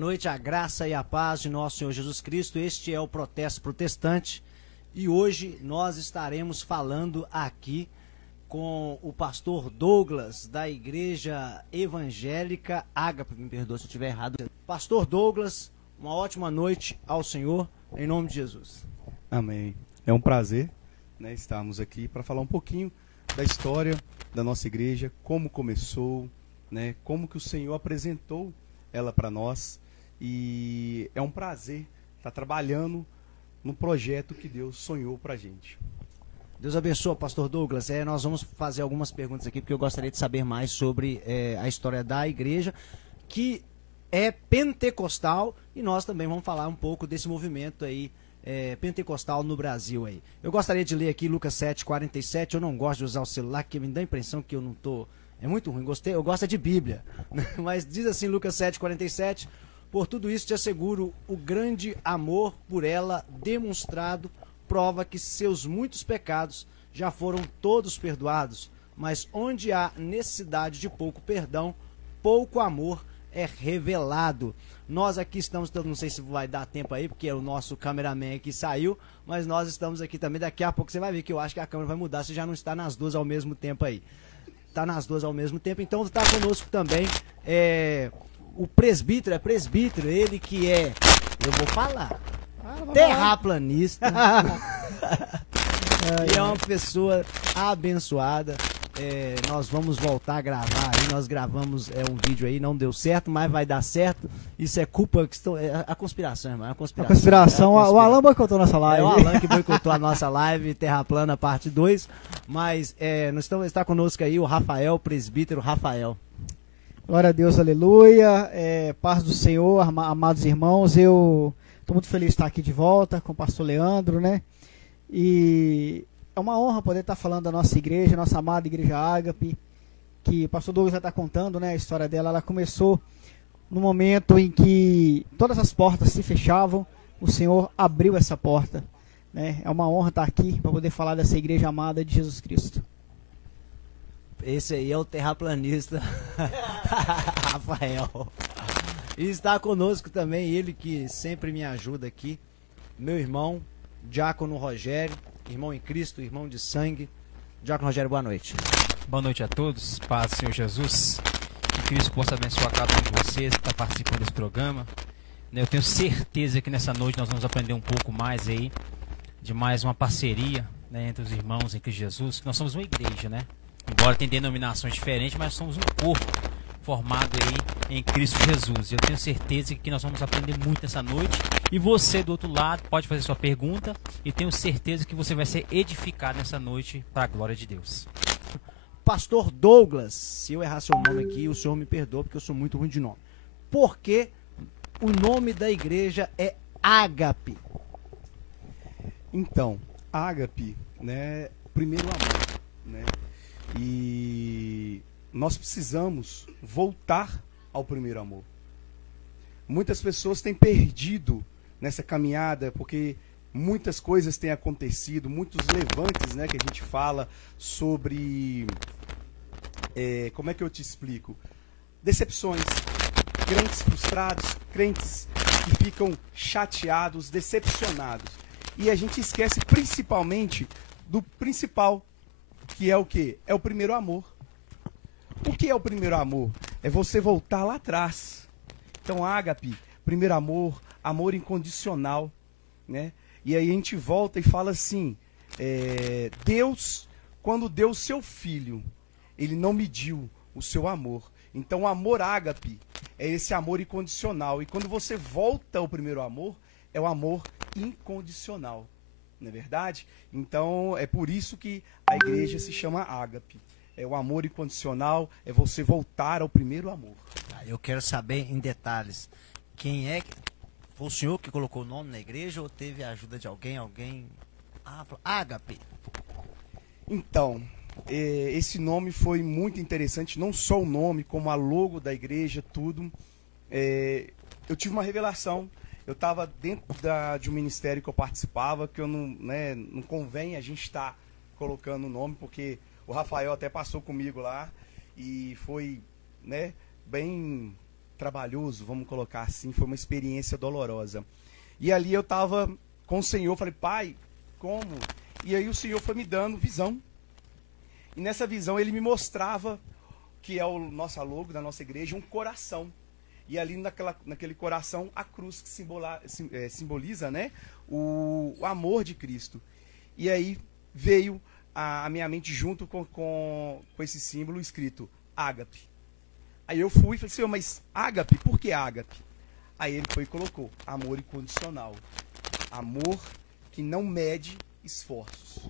noite, a graça e a paz de nosso Senhor Jesus Cristo. Este é o Protesto Protestante e hoje nós estaremos falando aqui com o pastor Douglas, da Igreja Evangélica Ágape, me perdoa se eu estiver errado. Pastor Douglas, uma ótima noite ao Senhor, em nome de Jesus. Amém. É um prazer, estarmos aqui para falar um pouquinho da história da nossa igreja, como começou, como que o Senhor apresentou ela para nós. E é um prazer estar trabalhando no projeto que Deus sonhou para a gente. Deus abençoe, pastor Douglas. Nós vamos fazer algumas perguntas aqui, porque eu gostaria de saber mais sobre a história da igreja, que é pentecostal, e nós também vamos falar um pouco desse movimento aí, pentecostal no Brasil aí. Eu gostaria de ler aqui Lucas 7:47. Eu não gosto de usar o celular, que me dá a impressão que eu não tô... É muito ruim, eu gosto de Bíblia. Mas diz assim Lucas 7:47: por tudo isso te asseguro, o grande amor por ela demonstrado prova que seus muitos pecados já foram todos perdoados, mas onde há necessidade de pouco perdão, pouco amor é revelado. Nós aqui estamos, não sei se vai dar tempo aí, porque o nosso cameraman aqui saiu, mas nós estamos aqui também. Daqui a pouco você vai ver que eu acho que a câmera vai mudar, se já não está nas duas ao mesmo tempo aí. Está nas duas ao mesmo tempo, então está conosco também o presbítero, ele que é, eu vou falar, terraplanista, e é uma pessoa abençoada. Nós vamos voltar a gravar aí, nós gravamos um vídeo aí, não deu certo, mas vai dar certo. Isso é culpa, a conspiração, irmão, a conspiração. O Alan boicotou nossa live. É o Alan que boicotou a nossa live, Terra Plana, parte 2, mas está conosco aí o Rafael, presbítero Rafael. Glória a Deus, aleluia, paz do Senhor, amados irmãos. Eu estou muito feliz de estar aqui de volta com o pastor Leandro, e é uma honra poder estar falando da nossa igreja, nossa amada Igreja Ágape, que o pastor Douglas já está contando, a história dela. Ela começou no momento em que todas as portas se fechavam, o Senhor abriu essa porta, É uma honra estar aqui para poder falar dessa igreja amada de Jesus Cristo. Esse aí é o terraplanista Rafael. E está conosco também ele que sempre me ajuda aqui, meu irmão, Diácono Rogério, irmão em Cristo, irmão de sangue. Diácono Rogério, boa noite. Boa noite a todos, paz do Senhor Jesus. Que Cristo possa abençoar cada um de vocês que está participando desse programa. Eu tenho certeza que nessa noite nós vamos aprender um pouco mais aí, de mais uma parceria, entre os irmãos em Cristo Jesus. Nós somos uma igreja, Embora tenha denominações diferentes, mas somos um corpo formado aí em Cristo Jesus. Eu tenho certeza que nós vamos aprender muito nessa noite. E você do outro lado pode fazer sua pergunta, e tenho certeza que você vai ser edificado nessa noite para a glória de Deus. Pastor Douglas, se eu errar seu nome aqui, o senhor me perdoa, porque eu sou muito ruim de nome. Por que o nome da igreja é Ágape? Então, Ágape, primeiro amor, E nós precisamos voltar ao primeiro amor. Muitas pessoas têm perdido nessa caminhada, porque muitas coisas têm acontecido, muitos levantes, que a gente fala sobre, como é que eu te explico? Decepções, crentes frustrados, crentes que ficam chateados, decepcionados. E a gente esquece principalmente do principal, que é o quê? É o primeiro amor. O que é o primeiro amor? É você voltar lá atrás. Então, Ágape, primeiro amor, amor incondicional, E aí a gente volta e fala assim, Deus, quando deu o seu filho, ele não mediu o seu amor. Então, o amor Ágape é esse amor incondicional. E quando você volta ao primeiro amor, é o amor incondicional. Não é verdade? Então, é por isso que a igreja se chama Ágape. É o amor incondicional, é você voltar ao primeiro amor. Eu quero saber em detalhes, foi o senhor que colocou o nome na igreja ou teve a ajuda de alguém? Ágape. Então, esse nome foi muito interessante, não só o nome, como a logo da igreja, tudo. Eu tive uma revelação. Eu estava dentro de um ministério que eu participava, que eu não convém a gente estar colocando o nome, porque o Rafael até passou comigo lá e foi bem trabalhoso, vamos colocar assim, foi uma experiência dolorosa. E ali eu estava com o Senhor, falei, pai, como? E aí o Senhor foi me dando visão. E nessa visão ele me mostrava, que é o nosso logo da nossa igreja, um coração. E ali naquele coração, a cruz que simboliza, né, o amor de Cristo. E aí veio a minha mente junto com esse símbolo escrito, ágape. Aí eu fui e falei, Senhor, mas ágape, por que ágape? Aí ele foi e colocou, amor incondicional. Amor que não mede esforços.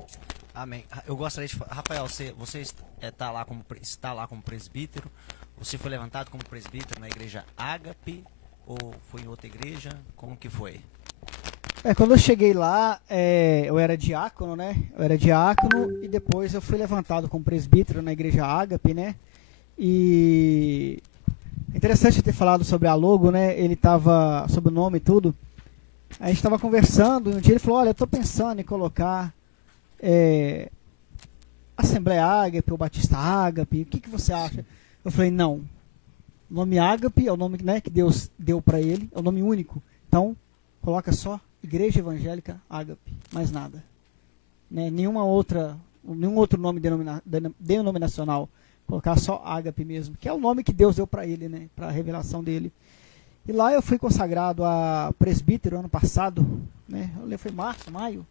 Amém. Eu gostaria de... Rafael, você está lá como presbítero. Você foi levantado como presbítero na igreja Ágape ou foi em outra igreja? Como que foi? Quando eu cheguei lá, eu era diácono, né? Eu era diácono e depois eu fui levantado como presbítero na igreja Ágape, né? E é interessante ter falado sobre a logo, né? Ele estava sobre o nome e tudo. A gente estava conversando e um dia ele falou, olha, eu estou pensando em colocar Assembleia Ágape ou Batista Ágape, o que você acha? Eu falei, não, o nome Ágape é o nome, né, que Deus deu para ele, é o nome único, então coloca só Igreja Evangélica Ágape, mais nada, né, nenhum outro nome denominacional, colocar só Ágape mesmo, que é o nome que Deus deu para ele, né, para a revelação dele. E lá eu fui consagrado a presbítero ano passado, né, foi março, maio,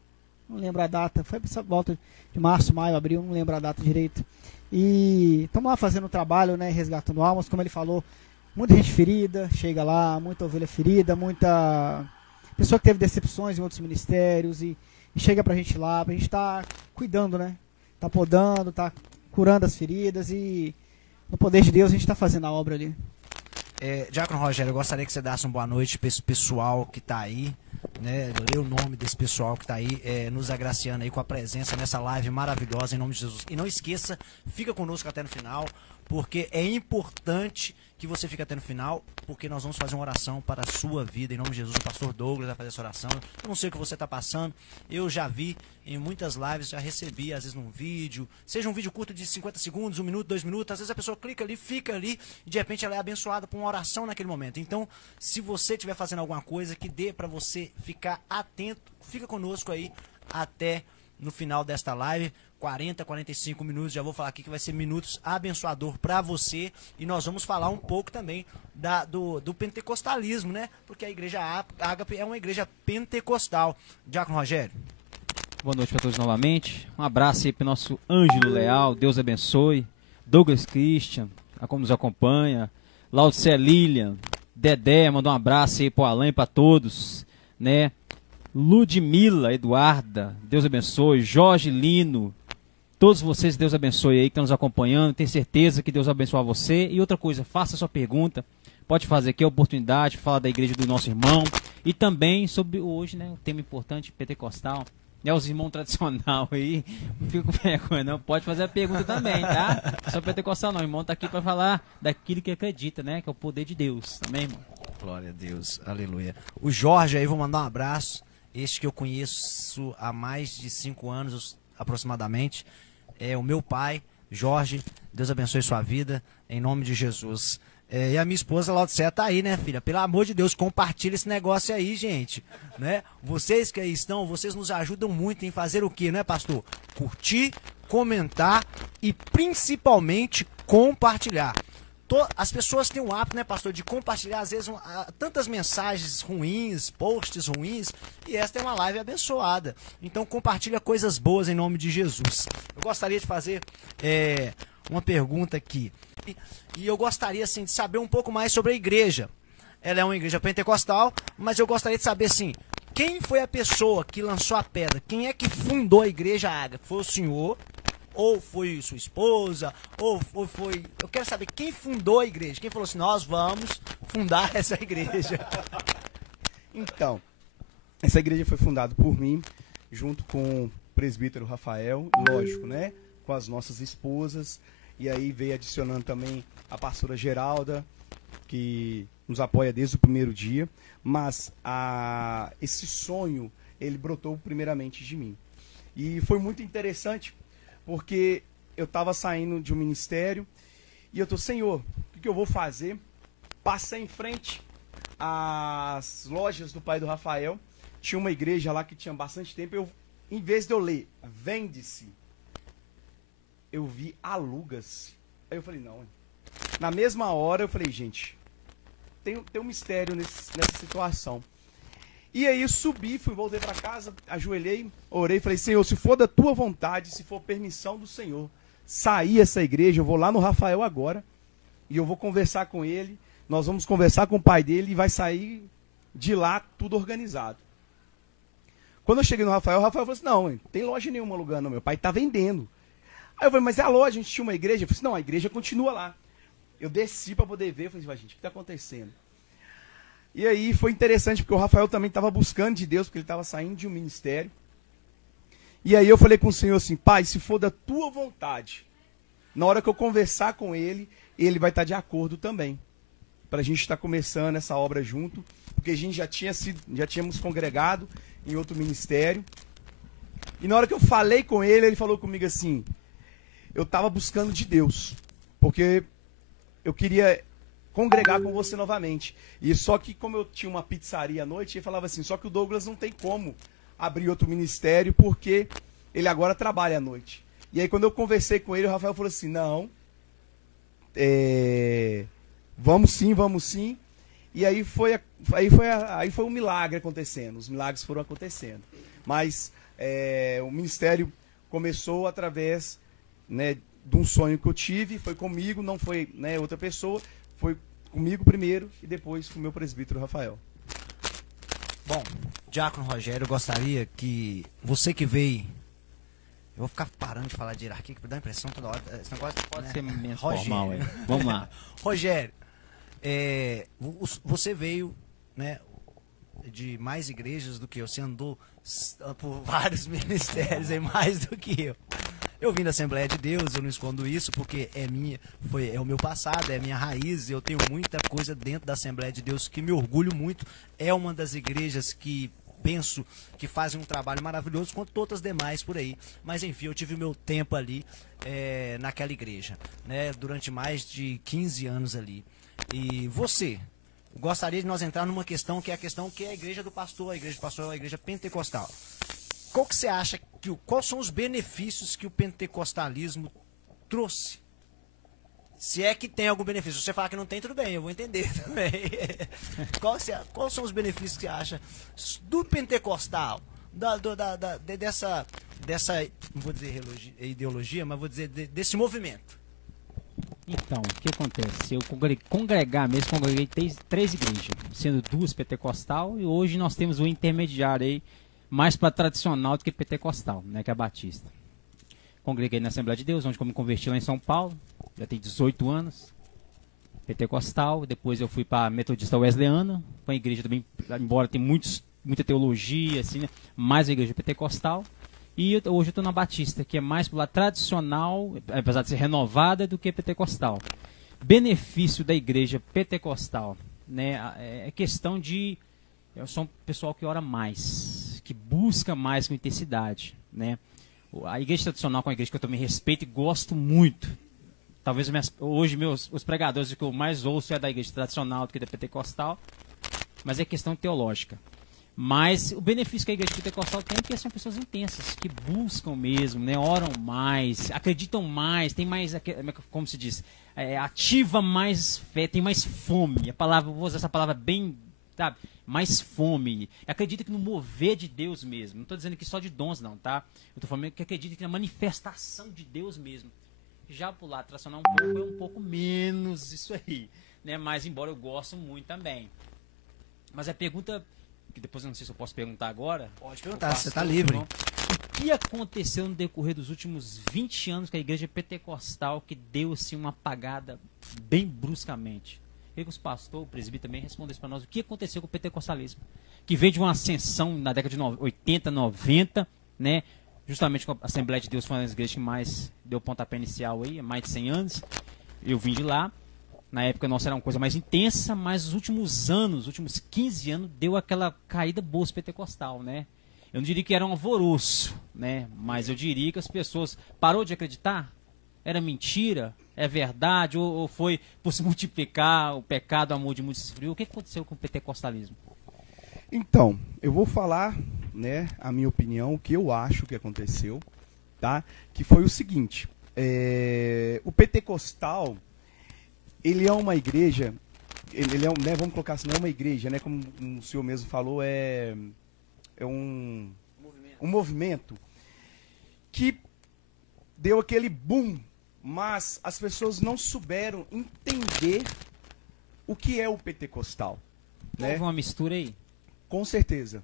não lembro a data, foi essa volta de março, maio, abril, não lembro a data direito. E estamos lá fazendo um trabalho, né, resgatando almas, como ele falou, muita gente ferida, chega lá, muita ovelha ferida, muita pessoa que teve decepções em outros ministérios e chega pra gente lá, pra gente estar cuidando, né, tá podando, tá curando as feridas e no poder de Deus a gente está fazendo a obra ali. Diácono Rogério, eu gostaria que você desse uma boa noite para esse pessoal que está aí, né? Lê o nome desse pessoal que está aí, nos agraciando aí com a presença nessa live maravilhosa, em nome de Jesus. E não esqueça, fica conosco até no final, porque é importante que você fique até no final, porque nós vamos fazer uma oração para a sua vida, em nome de Jesus. O pastor Douglas vai fazer essa oração. Eu não sei o que você está passando, eu já vi em muitas lives, já recebi, às vezes num vídeo, seja um vídeo curto de 50 segundos, 1 minuto, 2 minutos, às vezes a pessoa clica ali, fica ali, e de repente ela é abençoada por uma oração naquele momento. Então, se você estiver fazendo alguma coisa que dê para você ficar atento, fica conosco aí até no final desta live, 40, 45 minutos, já vou falar aqui que vai ser minutos abençoador para você, e nós vamos falar um pouco também do pentecostalismo, né? Porque a igreja Ágape é uma igreja pentecostal. Diácono Rogério. Boa noite para todos novamente. Um abraço aí para o nosso Ângelo Leal, Deus abençoe. Douglas Christian, como nos acompanha. Laudicea Lilian, Dedé, mandou um abraço aí para o Alain e para todos, né? Ludmila Eduarda, Deus abençoe. Jorge Lino, todos vocês, Deus abençoe aí que estão nos acompanhando. Tenho certeza que Deus abençoe você. E outra coisa, faça a sua pergunta. Pode fazer aqui a oportunidade, falar da igreja do nosso irmão. E também sobre hoje, né, um tema importante, pentecostal. Os irmãos tradicional aí, não fica com vergonha não, pode fazer a pergunta também, tá? Só pentecostal não, o irmão tá aqui para falar daquilo que acredita, né? Que é o poder de Deus, amém, irmão? Glória a Deus, aleluia. O Jorge aí, vou mandar um abraço, este que eu conheço há mais de 5 anos aproximadamente, é o meu pai, Jorge, Deus abençoe sua vida, em nome de Jesus. E a minha esposa Laudicea tá aí, né, filha? Pelo amor de Deus, compartilha esse negócio aí, gente, né? Vocês que aí estão, vocês nos ajudam muito em fazer o quê, né, pastor? Curtir, comentar e principalmente compartilhar. As pessoas têm um hábito, né, pastor, de compartilhar às vezes tantas mensagens ruins, posts ruins, e esta é uma live abençoada. Então compartilha coisas boas em nome de Jesus. Eu gostaria de fazer uma pergunta aqui. E eu gostaria, assim, de saber um pouco mais sobre a igreja. Ela é uma igreja pentecostal, mas eu gostaria de saber, assim, quem foi a pessoa que lançou a pedra? Quem é que fundou a igreja Ágape? Foi o senhor? Ou foi sua esposa? Ou foi... Eu quero saber quem fundou a igreja. Quem falou assim, nós vamos fundar essa igreja? Então, essa igreja foi fundada por mim, junto com o presbítero Rafael, lógico, né? Com as nossas esposas. E aí veio adicionando também a pastora Geralda, que nos apoia desde o primeiro dia. Mas esse sonho, ele brotou primeiramente de mim. E foi muito interessante, porque eu estava saindo de um ministério e eu estou, Senhor, o que eu vou fazer Passei em frente às lojas do pai do Rafael. Tinha uma igreja lá que tinha bastante tempo. Em vez de eu ler, vende-se, eu vi aluga-se. Aí eu falei, não. Na mesma hora eu falei, gente, tem um mistério nessa situação. E aí subi, voltei para casa, ajoelhei, orei, falei, Senhor, se for da tua vontade, se for permissão do Senhor, sair essa igreja, eu vou lá no Rafael agora, e eu vou conversar com ele, nós vamos conversar com o pai dele, e vai sair de lá tudo organizado. Quando eu cheguei no Rafael, o Rafael falou assim, não, não tem loja nenhuma alugando, meu pai está vendendo. Aí eu falei, mas é a loja, a gente tinha uma igreja? Eu falei assim, não, a igreja continua lá. Eu desci para poder ver, eu falei, gente, o que está acontecendo? E aí foi interessante, porque o Rafael também estava buscando de Deus, porque ele estava saindo de um ministério. E aí eu falei com o Senhor assim, pai, se for da tua vontade, na hora que eu conversar com ele, ele vai estar de acordo também. Para a gente estar começando essa obra junto, porque a gente já tínhamos congregado em outro ministério. E na hora que eu falei com ele, ele falou comigo assim, eu estava buscando de Deus, porque eu queria congregar com você novamente. E só que como eu tinha uma pizzaria à noite, ele falava assim, só que o Douglas não tem como abrir outro ministério, porque ele agora trabalha à noite. E aí quando eu conversei com ele, o Rafael falou assim, não, vamos sim. E aí foi um milagre acontecendo, os milagres foram acontecendo. Mas o ministério começou através, né, de um sonho que eu tive, foi comigo, não foi, né, outra pessoa, foi comigo primeiro e depois com o meu presbítero Rafael. Bom, Diácono Rogério, eu gostaria que você que veio, eu vou ficar parando de falar de hierarquia, que dá a impressão toda hora, esse negócio Pode ser menos Rogério. formal, vamos lá. Rogério, você veio, né, de mais igrejas do que eu, você andou por vários ministérios aí, mais do que eu. Eu vim da Assembleia de Deus, eu não escondo isso, porque é o meu passado, é a minha raiz, eu tenho muita coisa dentro da Assembleia de Deus que me orgulho muito. É uma das igrejas que penso que fazem um trabalho maravilhoso, quanto todas as demais por aí. Mas enfim, eu tive o meu tempo ali naquela igreja, né, durante mais de 15 anos ali. E você, gostaria de nós entrar numa questão que é a igreja do pastor, a igreja do pastor é a igreja pentecostal. Qual que você acha quais são os benefícios que o pentecostalismo trouxe? Se é que tem algum benefício. Se você falar que não tem, tudo bem, eu vou entender também. Quais são os benefícios que você acha do pentecostal, dessa, não vou dizer ideologia, mas vou dizer desse movimento? Então, o que acontece? Eu congreguei 3 igrejas, sendo 2 pentecostal, e hoje nós temos o intermediário aí, mais para tradicional do que pentecostal, né, que é a Batista. Congreguei na Assembleia de Deus, onde eu me converti lá em São Paulo, já tem 18 anos, pentecostal. Depois eu fui para a Metodista Wesleyana, uma igreja também, embora tenha muita teologia, assim, né, mais a igreja pentecostal. E hoje eu estou na Batista, que é mais para lado tradicional, apesar de ser renovada, do que pentecostal. Benefício da igreja pentecostal, né, é questão de... Eu sou um pessoal que ora mais, que busca mais com intensidade, né? A igreja tradicional, com a igreja que eu também respeito e gosto muito. Talvez hoje os pregadores que eu mais ouço é da igreja tradicional do que da pentecostal, mas é questão teológica. Mas o benefício que a igreja pentecostal tem é que são pessoas intensas, que buscam mesmo, né? Oram mais, acreditam mais, tem mais, como se diz, ativa mais fé, tem mais fome. Vou usar essa palavra bem, sabe? Mais fome. Acredita que no mover de Deus mesmo. Não estou dizendo que só de dons, não, tá? Eu estou falando que acredita que na manifestação de Deus mesmo. Já por lá, tracionar é um pouco menos isso aí, né? Mas embora eu gosto muito também. Mas a pergunta, que depois eu não sei se eu posso perguntar agora. Pode perguntar, você está livre. Irmão, o que aconteceu no decorrer dos últimos 20 anos com a igreja pentecostal que deu assim uma apagada bem bruscamente? Eu queria que os pastores, o presbítero também respondessem para nós o que aconteceu com o pentecostalismo, que veio de uma ascensão na década de 80, 90, né? Justamente com a Assembleia de Deus foi uma das igrejas que mais deu pontapé inicial aí, há mais de 100 anos. Eu vim de lá. Na época nossa era uma coisa mais intensa, mas os últimos anos, os últimos 15 anos, deu aquela caída boa pentecostal, né? Eu não diria que era um alvoroço, né? Mas eu diria que as pessoas parou de acreditar, Era mentira? É verdade? Ou foi por se multiplicar o pecado, o amor de muitos se esfriou? O que aconteceu com o pentecostalismo? Então, eu vou falar, né, a minha opinião, o que eu acho que aconteceu, tá? Que foi o seguinte, o pentecostal, ele é uma igreja, ele é, né, vamos colocar assim, não é uma igreja, né, como o senhor mesmo falou, é um movimento que deu aquele boom, mas as pessoas não souberam entender o que é o pentecostal, né? Houve uma mistura aí? Com certeza.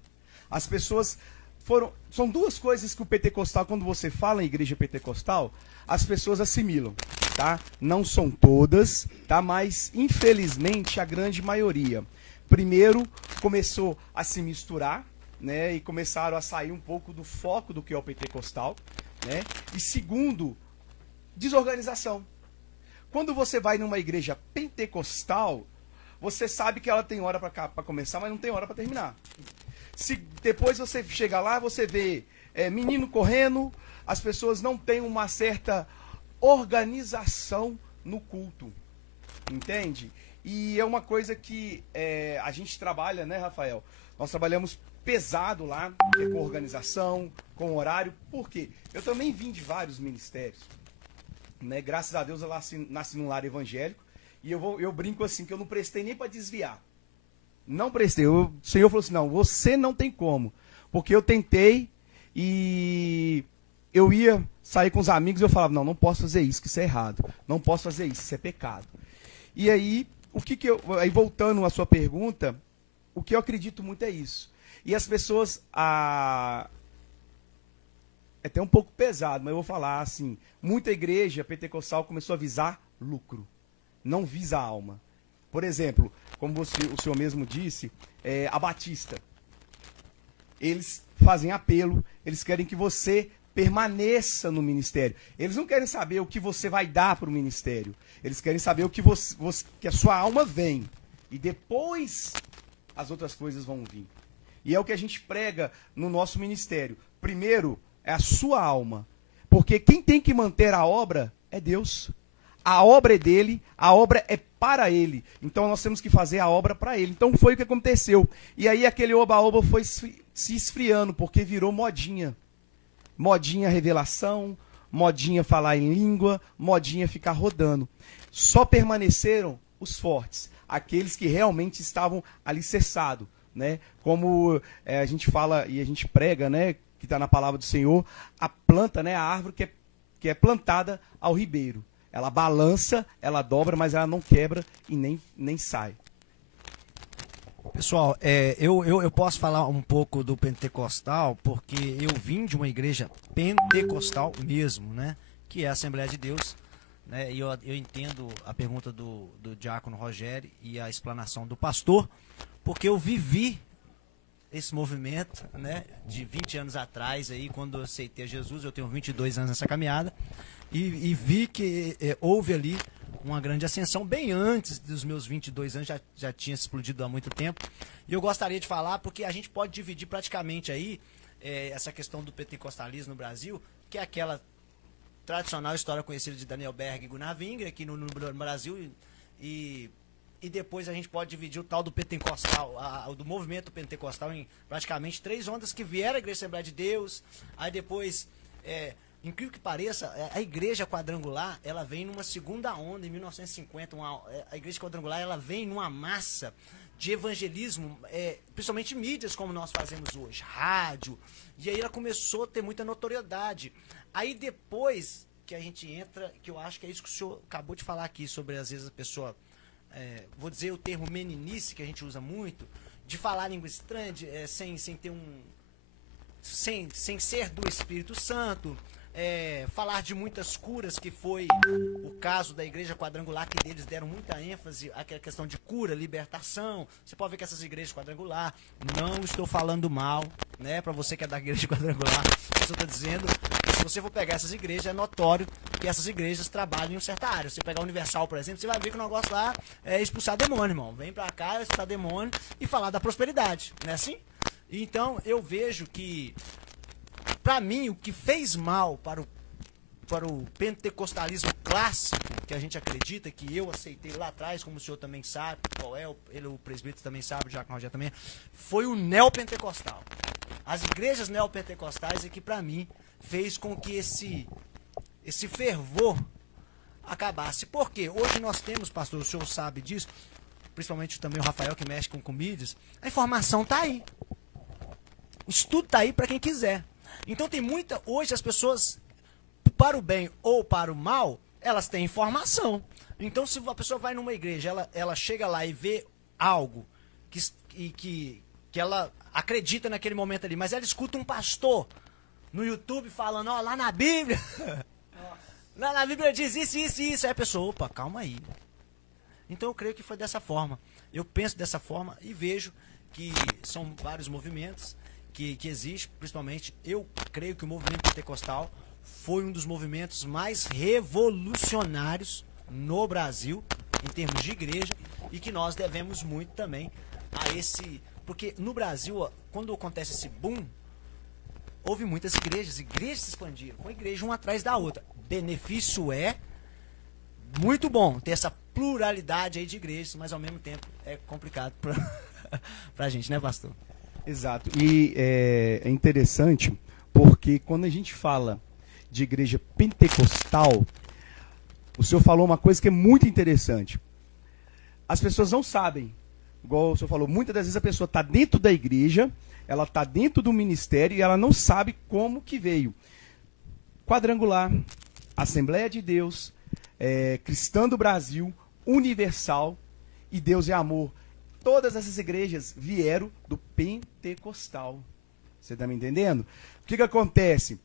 As pessoas foram... São duas coisas que o pentecostal, quando você fala em igreja pentecostal, as pessoas assimilam, tá? Não são todas, tá? Mas, infelizmente, a grande maioria. Primeiro, começou a se misturar, né? E começaram a sair um pouco do foco do que é o pentecostal, né? E segundo, desorganização. Quando você vai numa igreja pentecostal, você sabe que ela tem hora para começar, mas não tem hora para terminar. Se depois você chega lá, você vê menino correndo, as pessoas não têm uma certa organização no culto, entende? E é uma coisa que a gente trabalha, né, Rafael? Nós trabalhamos pesado lá, com organização, com horário. Por quê? Eu também vim de vários ministérios, né? Graças a Deus eu nasci num lar evangélico. E eu brinco assim, que eu não prestei nem para desviar. Não prestei. O Senhor falou assim, não, você não tem como. Porque eu tentei e eu ia sair com os amigos e eu falava, não posso fazer isso, que isso é errado. Não posso fazer isso é pecado. E aí, aí voltando à sua pergunta, o que eu acredito muito é isso. E as pessoas, é até um pouco pesado, mas eu vou falar assim, muita igreja pentecostal começou a visar lucro. Não visa a alma. Por exemplo, como o senhor mesmo disse, a Batista. Eles fazem apelo, eles querem que você permaneça no ministério. Eles não querem saber o que você vai dar para o ministério. Eles querem saber o que, que a sua alma vem. E depois as outras coisas vão vir. E é o que a gente prega no nosso ministério. Primeiro é a sua alma. Porque quem tem que manter a obra é Deus. A obra é dele, a obra é para ele. Então nós temos que fazer a obra para ele. Então foi o que aconteceu. E aí aquele oba-oba foi se esfriando, porque virou modinha. Modinha revelação, modinha falar em língua, modinha ficar rodando. Só permaneceram os fortes, aqueles que realmente estavam alicerçados, né? Como a gente fala e a gente prega, né? Que está na palavra do Senhor, a planta, né? A árvore que é plantada ao ribeiro. Ela balança, ela dobra, mas ela não quebra e nem sai. Pessoal, eu posso falar um pouco do pentecostal, porque eu vim de uma igreja pentecostal mesmo, né? Que é a Assembleia de Deus. Né? E eu entendo a pergunta do diácono Rogério e a explanação do pastor, porque eu vivi esse movimento, né? De 20 anos atrás, aí, quando eu aceitei Jesus, eu tenho 22 anos nessa caminhada. E vi que houve ali uma grande ascensão, bem antes dos meus 22 anos, já tinha explodido há muito tempo. E eu gostaria de falar, porque a gente pode dividir praticamente aí essa questão do pentecostalismo no Brasil, que é aquela tradicional história conhecida de Daniel Berg e Gunnar Wingre aqui no Brasil, e depois a gente pode dividir o tal do pentecostal, do movimento pentecostal em praticamente 3 ondas que vieram a Igreja Assembleia de Deus, aí depois... incrível que pareça, a igreja quadrangular, ela vem numa segunda onda, em 1950, a igreja quadrangular, ela vem numa massa de evangelismo, principalmente mídias como nós fazemos hoje, rádio, e aí ela começou a ter muita notoriedade. Aí depois que a gente entra, que eu acho que é isso que o senhor acabou de falar aqui, sobre às vezes a pessoa, vou dizer o termo meninice, que a gente usa muito, de falar língua estranha, sem ter sem ser do Espírito Santo, falar de muitas curas, que foi o caso da igreja quadrangular, que eles deram muita ênfase à questão de cura, libertação. Você pode ver que essas igrejas quadrangular, não estou falando mal, né, para você que é da igreja quadrangular, eu estou dizendo que se você for pegar essas igrejas, é notório que essas igrejas trabalham em uma certa área. Se você pegar a Universal, por exemplo, você vai ver que o negócio lá é expulsar demônio, irmão. Vem pra cá, expulsar demônio e falar da prosperidade, não é assim? Então eu vejo que, para mim, o que fez mal para o para o pentecostalismo clássico, que a gente acredita, que eu aceitei lá atrás, como o senhor também sabe, qual é, o presbítero também sabe, o Diácono Rogério também, foi o neopentecostal. As igrejas neopentecostais é que, para mim, fez com que esse fervor acabasse. Por quê? Hoje nós temos, pastor, o senhor sabe disso, principalmente também o Rafael, que mexe com mídias, a informação está aí. O estudo está aí para quem quiser. Então tem muita... Hoje as pessoas, para o bem ou para o mal, elas têm informação. Então se a pessoa vai numa igreja, ela chega lá e vê algo que ela acredita naquele momento ali, mas ela escuta um pastor no YouTube falando, ó, lá na Bíblia... Lá na Bíblia diz isso, isso e isso. Aí a pessoa, opa, calma aí. Então eu creio que foi dessa forma. Eu penso dessa forma e vejo que são vários movimentos que existem. Principalmente, eu creio que o movimento pentecostal foi um dos movimentos mais revolucionários no Brasil, em termos de igreja, e que nós devemos muito também a esse... Porque no Brasil, quando acontece esse boom, houve muitas igrejas se expandiram. Foi igreja uma atrás da outra. Benefício é muito bom ter essa pluralidade aí de igrejas, mas ao mesmo tempo é complicado pra gente, né, pastor? Exato. E é interessante porque quando a gente fala de igreja pentecostal, o senhor falou uma coisa que é muito interessante. As pessoas não sabem, igual o senhor falou, muitas das vezes a pessoa está dentro da igreja, ela está dentro do ministério e ela não sabe como que veio. Quadrangular, Assembleia de Deus, Cristã do Brasil, Universal e Deus é Amor. Todas essas igrejas vieram do pentecostal. Você está me entendendo? O que acontece?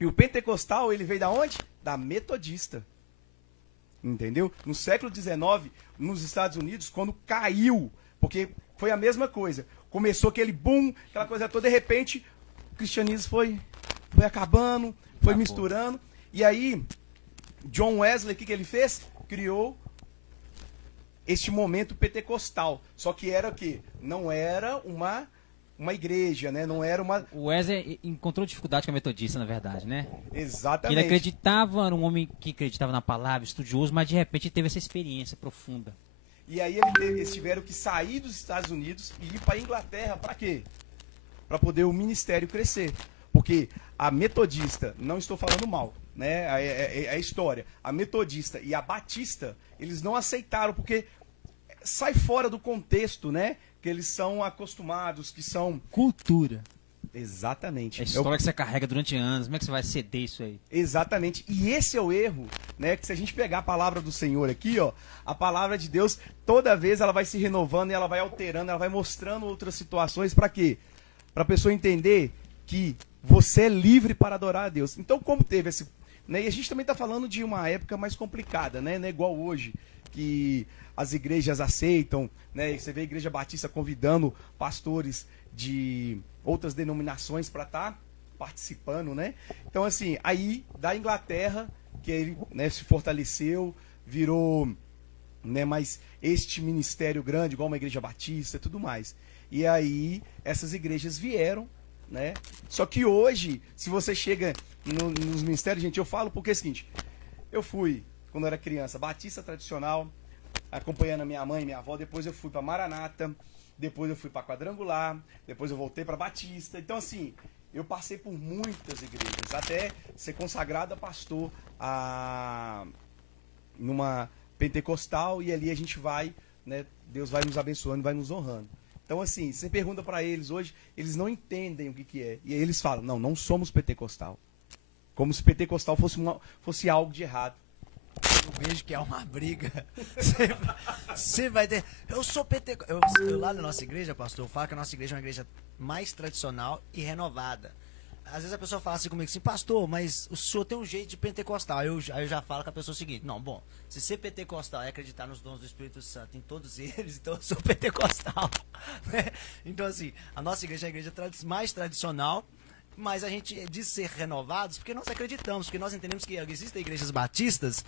E o pentecostal, ele veio da onde? Da metodista. Entendeu? No século XIX, nos Estados Unidos, quando caiu, porque foi a mesma coisa. Começou aquele boom, aquela coisa toda, de repente, o cristianismo foi acabando, foi misturando. E aí, John Wesley, o que ele fez? Criou este momento pentecostal. Só que era o quê? Não era uma igreja, né? Não era uma... O Wesley encontrou dificuldade com a metodista, na verdade, né? Exatamente. Ele acreditava, era um homem que acreditava na palavra, estudioso, mas de repente teve essa experiência profunda. E aí eles tiveram que sair dos Estados Unidos e ir para a Inglaterra, para quê? Para poder o ministério crescer. Porque a metodista, não estou falando mal, né? É a história. A metodista e a batista, eles não aceitaram, porque sai fora do contexto, né? Que eles são acostumados, que são... Cultura. Exatamente. É a história que você carrega durante anos, como é que você vai ceder isso aí? Exatamente. E esse é o erro, né? Que se a gente pegar a palavra do Senhor aqui, ó, a palavra de Deus, toda vez ela vai se renovando e ela vai alterando, ela vai mostrando outras situações, para quê? Para a pessoa entender que você é livre para adorar a Deus. Então, como teve esse... Né, e a gente também está falando de uma época mais complicada, né? Não é igual hoje, que as igrejas aceitam, né? Você vê a Igreja Batista convidando pastores de outras denominações para estar participando, né? Então, assim, aí da Inglaterra, que ele, né, se fortaleceu, virou, né, mais este ministério grande, igual uma Igreja Batista e tudo mais. E aí essas igrejas vieram, né? Só que hoje, se você chega nos ministérios, gente, eu falo porque é o seguinte, eu fui, quando eu era criança, batista tradicional, acompanhando a minha mãe e minha avó, depois eu fui para Maranata, depois eu fui para Quadrangular, depois eu voltei para Batista. Então, assim, eu passei por muitas igrejas, até ser consagrado a pastor numa pentecostal, e ali a gente vai, né, Deus vai nos abençoando, vai nos honrando. Então, assim, você pergunta para eles hoje, eles não entendem o que é. E aí eles falam, não somos pentecostal. Como se pentecostal fosse algo de errado. Eu vejo que é uma briga. Você vai ter... Eu sou pentecostal. Eu lá na nossa igreja, pastor, eu falo que a nossa igreja é uma igreja mais tradicional e renovada. Às vezes a pessoa fala assim comigo assim, pastor, mas o senhor tem um jeito de pentecostal. Aí eu já falo com a pessoa o seguinte, não, bom, se ser pentecostal é acreditar nos dons do Espírito Santo em todos eles, então eu sou pentecostal. Né? Então, assim, a nossa igreja é a igreja mais tradicional, mas a gente diz ser renovados porque nós acreditamos, porque nós entendemos que existem igrejas batistas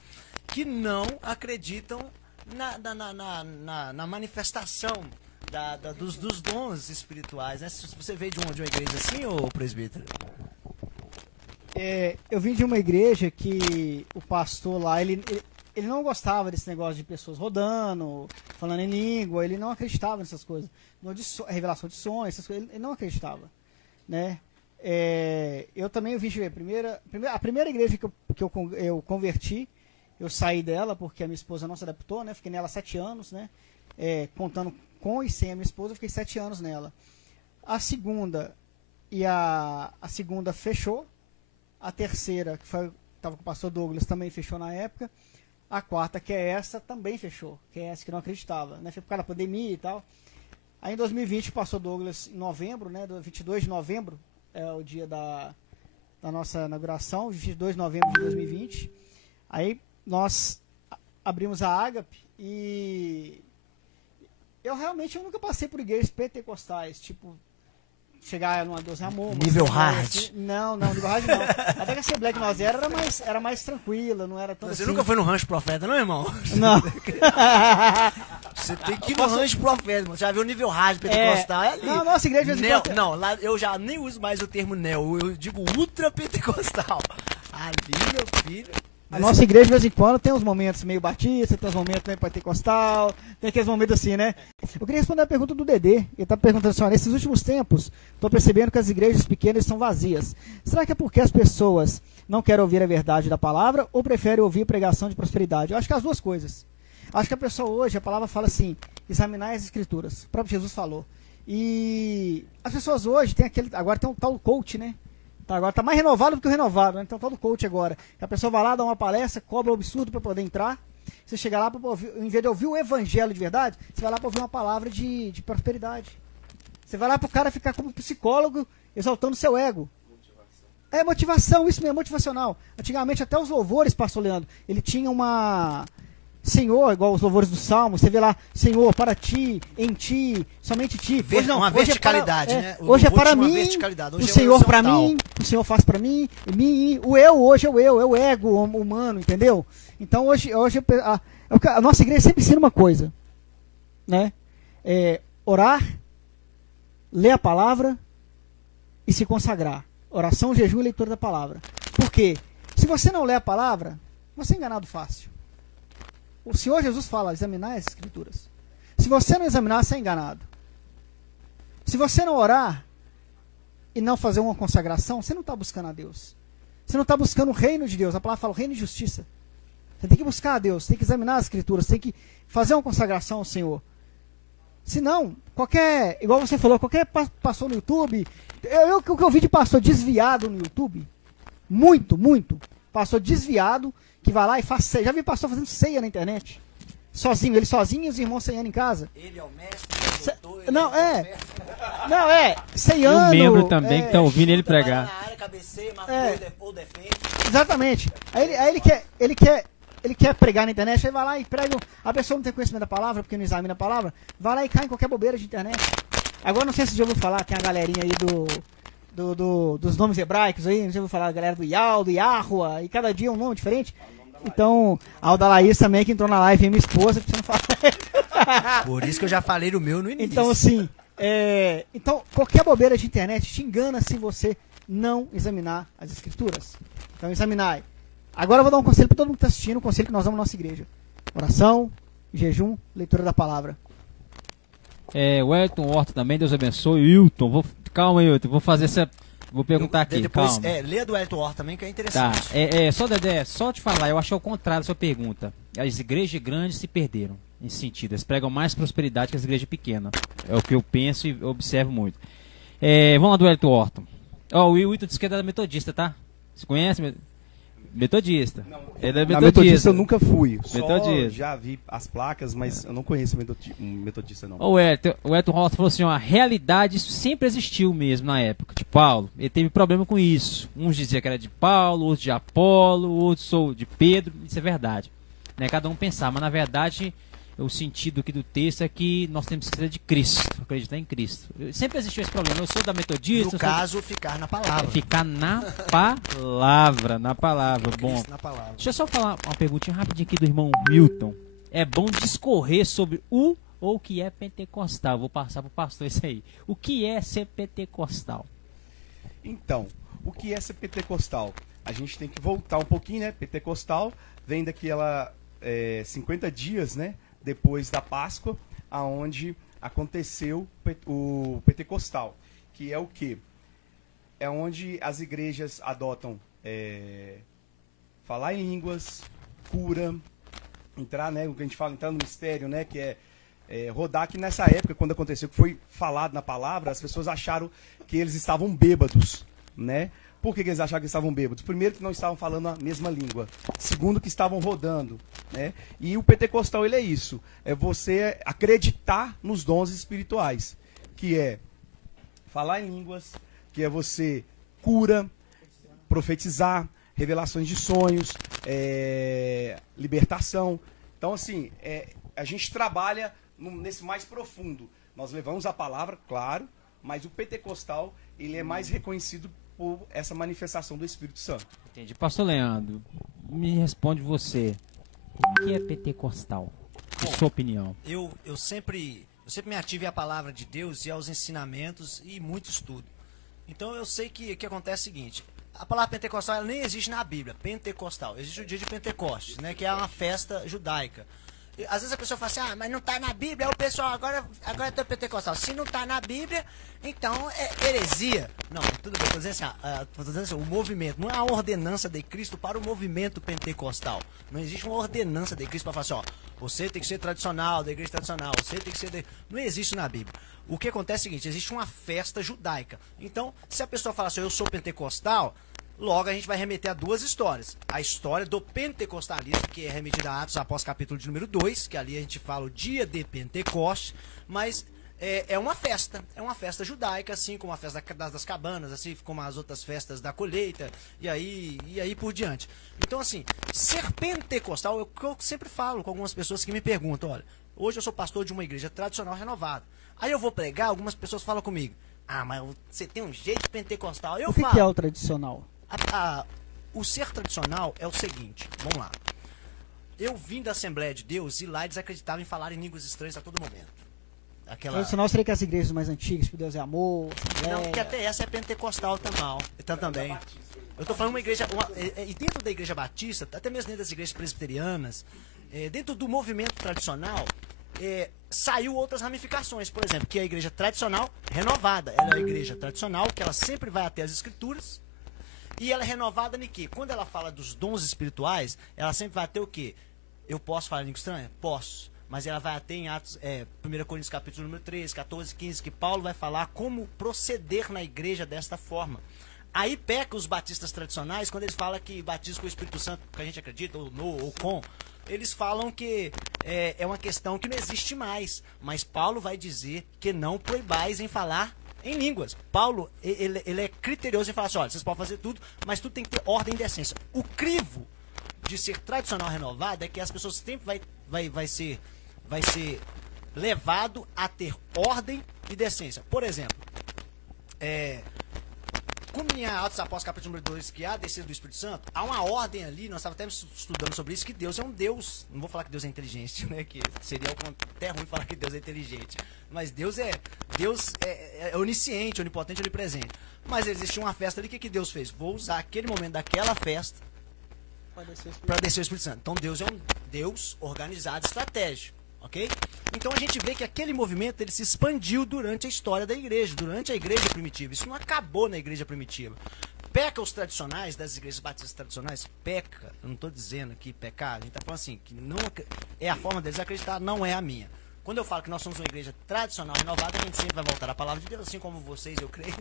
que não acreditam na manifestação dos dons espirituais, né? Se você veio de uma igreja assim, ô presbítero? Eu vim de uma igreja que o pastor lá, ele não gostava desse negócio de pessoas rodando, falando em língua, ele não acreditava nessas coisas. Revelação de sonhos, essas coisas, ele não acreditava, né? Eu também vim de a primeira igreja que eu converti, eu saí dela porque a minha esposa não se adaptou, né? Fiquei nela 7 anos, né? Contando com e sem a minha esposa, eu fiquei 7 anos nela. A segunda fechou. A terceira, que estava com o pastor Douglas, também fechou na época. A quarta, que é essa, também fechou. Que é essa que não acreditava, né? Foi por causa da pandemia e tal. Aí em 2020, o pastor Douglas, em novembro, né? 22 de novembro, é o dia da nossa inauguração, 22 de novembro de 2020. Aí nós abrimos a Ágape e eu nunca passei por igrejas pentecostais, tipo, chegar numa 12 amor. Nível hard. Assim. Não, nível hard não. Até que a Assembleia que nós era mais tranquila, não era tão Você assim. nunca foi no Rancho Profeta, não, irmão? Não. Você tem que ir no Rancho Profeta, mano. Você já viu o nível hard pentecostal? É ali. Não, nossa igreja... Não, lá eu já nem uso mais o termo neo, eu digo ultra pentecostal. Ali, meu filho... A nossa igreja, de vez em quando, tem uns momentos meio batista, tem uns momentos meio pentecostal, tem aqueles momentos assim, né? Eu queria responder a pergunta do Dedê. Ele está perguntando assim, nesses últimos tempos, estou percebendo que as igrejas pequenas são vazias. Será que é porque as pessoas não querem ouvir a verdade da palavra ou preferem ouvir pregação de prosperidade? Eu acho que as duas coisas. Acho que a pessoa hoje, a palavra fala assim, examinar as escrituras. O próprio Jesus falou. E as pessoas hoje, agora tem um tal coach, né? Agora tá mais renovado do que o renovado, né? Então todo coach agora. A pessoa vai lá, dá uma palestra, cobra um absurdo para poder entrar. Você chega lá, em vez de ouvir o evangelho de verdade, você vai lá para ouvir uma palavra de prosperidade. Você vai lá pro cara ficar como psicólogo, exaltando seu ego. É motivação, isso mesmo, motivacional. Antigamente até os louvores, pastor Leandro, ele tinha uma... Senhor, igual os louvores do Salmo, você vê lá, Senhor, para ti, em ti, somente ti. Hoje não, uma verticalidade, né? Hoje é para mim, o Senhor para mim, o Senhor faz para mim, o eu hoje é o ego humano, entendeu? Então hoje a nossa igreja sempre ensina uma coisa, né? Orar, ler a palavra e se consagrar. Oração, jejum e leitura da palavra. Por quê? Se você não lê a palavra, você é enganado fácil. O Senhor Jesus fala, examinar as escrituras. Se você não examinar, você é enganado. Se você não orar e não fazer uma consagração, você não está buscando a Deus. Você não está buscando o reino de Deus. A palavra fala o reino de justiça. Você tem que buscar a Deus, tem que examinar as escrituras, tem que fazer uma consagração ao Senhor. Senão, igual você falou, qualquer pastor no YouTube, o que eu vi de pastor desviado no YouTube, muito, pastor desviado, que vai lá e faz ceia. Já vi pastor fazendo ceia na internet. Sozinho, ele sozinho e os irmãos ceiando em casa. Ele é o mestre, ceiando. E o membro também que tá ouvindo ele pregar. Na área, cabeceia, ou defende. Exatamente. Aí ele quer pregar na internet, aí vai lá e prega. A pessoa não tem conhecimento da palavra, porque não examina a palavra, vai lá e cai em qualquer bobeira de internet. Agora não sei se já ouviu falar, tem a galerinha aí dos nomes hebraicos aí, não sei se eu vou falar a galera do Yal, do Yahua, e cada dia é um nome diferente. Então, a Alda Laís também, que entrou na live, e minha esposa, que você não fala. Por isso que eu já falei do meu no início. Então, assim, então, qualquer bobeira de internet te engana se você não examinar as escrituras. Então, examinai. Agora eu vou dar um conselho para todo mundo que está assistindo, um conselho que nós damos na nossa igreja. Oração, jejum, leitura da palavra. O Elton Horta também, Deus abençoe. Wilton, calma aí, Wilton, vou perguntar aqui, depois, calma. Lê do Elton Horta também, que é interessante. Tá, só Dedé, só te falar, eu acho que é o contrário da sua pergunta. As igrejas grandes se perderam, em sentido, eles pregam mais prosperidade que as igrejas pequenas. É o que eu penso e observo muito. Vamos lá do Elton Horta. O Wilton disse que é da Metodista, tá? Você conhece? Metodista. Ele é Metodista. Na Metodista eu nunca fui. Metodista. Só já vi as placas, mas eu não conheço Metodista não. O Elton Horta falou assim, a realidade sempre existiu mesmo na época de Paulo. Ele teve problema com isso. Uns diziam que era de Paulo, outros de Apolo, outros sou de Pedro. Isso é verdade. Né? Cada um pensar, mas na verdade o sentido aqui do texto é que nós temos que ser de Cristo, acreditar em Cristo. Sempre existiu esse problema. Eu sou da Metodista. No caso, ficar na palavra. Ficar na palavra, na palavra. Bom, na palavra. Deixa eu só falar uma perguntinha rapidinho aqui do irmão Milton. É bom discorrer sobre o ou que é pentecostal. Vou passar para o pastor isso aí. O que é ser pentecostal? Então, O que é ser pentecostal? A gente tem que voltar um pouquinho, né? Pentecostal vem daquela 50 dias, né? Depois da Páscoa, aonde aconteceu o pentecostal, que é o quê? É onde as igrejas adotam falar em línguas, cura, entrar, né? O que a gente fala, entrar no mistério, né? Que é rodar, que nessa época, quando aconteceu, que foi falado na palavra, as pessoas acharam que eles estavam bêbados, né? Por que eles acharam que estavam bêbados? Primeiro, que não estavam falando a mesma língua. Segundo, que estavam rodando, né? E o pentecostal, ele é isso. É você acreditar nos dons espirituais, que é falar em línguas, que é você cura, profetizar, revelações de sonhos, libertação. Então, assim, a gente trabalha nesse mais profundo. Nós levamos a palavra, claro, mas o pentecostal, ele é mais reconhecido por essa manifestação do Espírito Santo. Entendi. Pastor Leandro, me responde você. O que é pentecostal? Em sua opinião. Eu sempre me ative à palavra de Deus e aos ensinamentos e muito estudo. Então eu sei que acontece o seguinte: a palavra pentecostal ela nem existe na Bíblia, pentecostal. Existe o dia de Pentecostes, né, que é uma festa judaica. E, às vezes a pessoa fala assim, mas não está na Bíblia, aí o pessoal agora é pentecostal. Se não está na Bíblia, então é heresia. Não, tudo bem, estou dizendo assim, o movimento, não é a ordenança de Cristo para o movimento pentecostal. Não existe uma ordenança de Cristo para falar assim, você tem que ser tradicional, da igreja tradicional, você tem que ser... Não existe na Bíblia. O que acontece é o seguinte, existe uma festa judaica. Então, se a pessoa fala assim, eu sou pentecostal, logo a gente vai remeter a duas histórias. A história do pentecostalismo, que é remetida a Atos após capítulo de número 2, que ali a gente fala o dia de Pentecoste, mas é uma festa judaica, assim como a festa das cabanas, assim como as outras festas da colheita, e aí por diante. Então, assim, ser pentecostal, é o que eu sempre falo com algumas pessoas que me perguntam, olha, hoje eu sou pastor de uma igreja tradicional renovada. Aí eu vou pregar, algumas pessoas falam comigo, mas você tem um jeito pentecostal. Eu falo, que é o tradicional? O ser tradicional é o seguinte, vamos lá. Eu vim da Assembleia de Deus e lá eles acreditavam em falar em línguas estranhas a todo momento. Tradicional seria que as igrejas mais antigas, que Deus é amor, Assembleia... Não, porque até essa é pentecostal também. Eu estou falando uma igreja, e dentro da igreja batista, até mesmo dentro das igrejas presbiterianas, dentro do movimento tradicional, saiu outras ramificações, por exemplo, que é a igreja tradicional renovada. Ela é a igreja tradicional, que ela sempre vai até as escrituras, e ela é renovada em quê? Quando ela fala dos dons espirituais, ela sempre vai até o quê? Eu posso falar em língua estranha? Posso. Mas ela vai até em Atos, 1 Coríntios capítulo número 13, 14, 15, que Paulo vai falar como proceder na igreja desta forma. Aí peca os batistas tradicionais, quando eles falam que batismo com o Espírito Santo, que a gente acredita, ou com, eles falam que é uma questão que não existe mais. Mas Paulo vai dizer que não proibais em falar em línguas. Paulo, ele é criterioso em falar assim, olha, vocês podem fazer tudo, mas tudo tem que ter ordem e decência. O crivo de ser tradicional renovado é que as pessoas sempre vai ser levado a ter ordem e decência. Por exemplo, como em Atos Apóstolos capítulo número 2, que há a descida do Espírito Santo, há uma ordem ali, nós estávamos até estudando sobre isso, que Deus é um Deus, não vou falar que Deus é inteligente, né, que seria até ruim falar que Deus é inteligente, mas Deus é onisciente, onipotente, onipresente. Mas existia uma festa ali, o que Deus fez? Vou usar aquele momento daquela festa para descer o Espírito Santo. Então Deus é um Deus organizado, estratégico. Ok? Então a gente vê que aquele movimento ele se expandiu durante a história da igreja, durante a igreja primitiva. Isso não acabou na igreja primitiva. Peca os tradicionais, das igrejas batistas tradicionais, peca. Eu não estou dizendo aqui pecar, a gente está falando assim, que não é a forma deles acreditar, não é a minha. Quando eu falo que nós somos uma igreja tradicional renovada, a gente sempre vai voltar à palavra de Deus, assim como vocês, eu creio.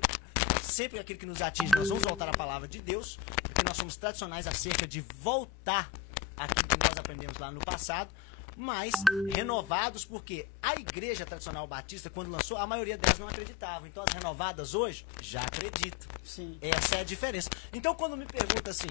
Sempre aquilo que nos atinge, nós vamos voltar à palavra de Deus, porque nós somos tradicionais acerca de voltar àquilo que nós aprendemos lá no passado, mas renovados, porque a igreja tradicional batista, quando lançou, a maioria delas não acreditava. Então as renovadas hoje já acreditam. Sim. Essa é a diferença. Então quando me pergunta assim,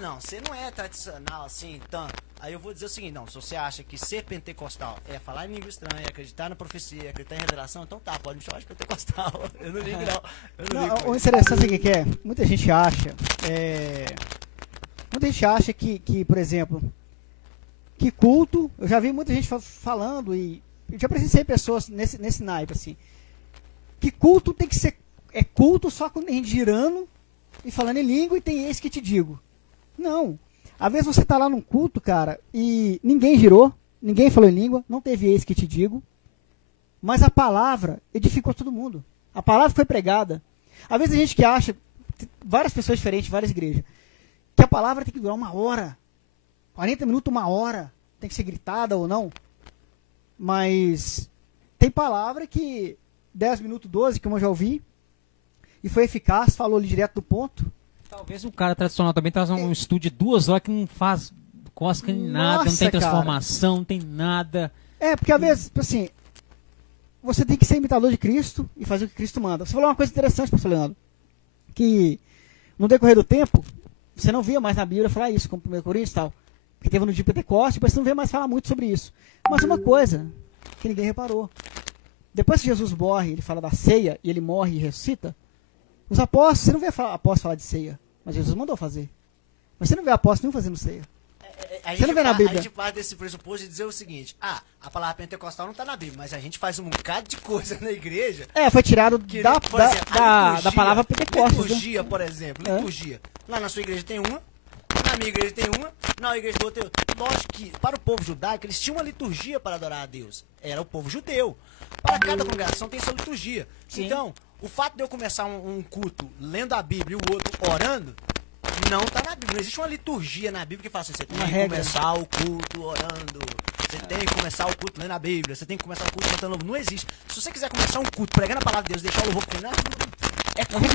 não, você não é tradicional assim, então... Aí eu vou dizer o seguinte, não, se você acha que ser pentecostal é falar em língua estranha, acreditar na profecia, acreditar em revelação, então tá, pode me chamar de pentecostal. Eu não ligo não. O interessante é que muita gente acha, que, por exemplo, que culto, eu já vi muita gente falando e eu já presenciei pessoas nesse naipe, assim, que culto tem que ser, culto só com gente girando e falando em língua e tem eis que te digo. Não. Às vezes você está lá num culto, cara, e ninguém girou, ninguém falou em língua, não teve eis que te digo, mas a palavra edificou todo mundo. A palavra foi pregada. Às vezes a gente que acha, várias pessoas diferentes, várias igrejas, que a palavra tem que durar 1 hora, 40 minutos, 1 hora, tem que ser gritada ou não. Mas tem palavra que 10 minutos, 12, como eu já ouvi, e foi eficaz, falou ali direto do ponto. Talvez um cara tradicional também traz um estúdio de 2 horas que não faz cosca em nada, não tem transformação, não tem nada. Porque às vezes, assim, você tem que ser imitador de Cristo e fazer o que Cristo manda. Você falou uma coisa interessante, pastor Leandro, que no decorrer do tempo, você não via mais na Bíblia falar isso, como 1 Coríntios e tal, porque teve no dia de Pentecostes, depois você não vê mais falar muito sobre isso. Mas uma coisa que ninguém reparou, depois que Jesus morre, ele fala da ceia, e ele morre e ressuscita, os apóstolos, você não vê apóstolos falar de ceia, mas Jesus mandou fazer. Mas você não vê apóstolos nenhum fazendo ceia. Você não vê na Bíblia. A gente parte desse pressuposto de dizer o seguinte, a palavra pentecostal não está na Bíblia, mas a gente faz um bocado de coisa na igreja. Foi tirado que, da palavra Pentecostes. Liturgia, por exemplo, liturgia. Lá na sua igreja tem uma, na minha igreja tem uma, na igreja do outro tem outra. Lógico que para o povo judaico eles tinham uma liturgia para adorar a Deus. Era o povo judeu. Para cada congregação tem sua liturgia. Sim. Então, o fato de eu começar um culto lendo a Bíblia e o outro orando, não está na Bíblia. Não existe uma liturgia na Bíblia que fala assim, você tem que começar o culto orando, você tem que começar o culto lendo a Bíblia, você tem que começar o culto cantando louvor. Não existe. Se você quiser começar um culto pregando a palavra de Deus, deixar o louvor final, é culto.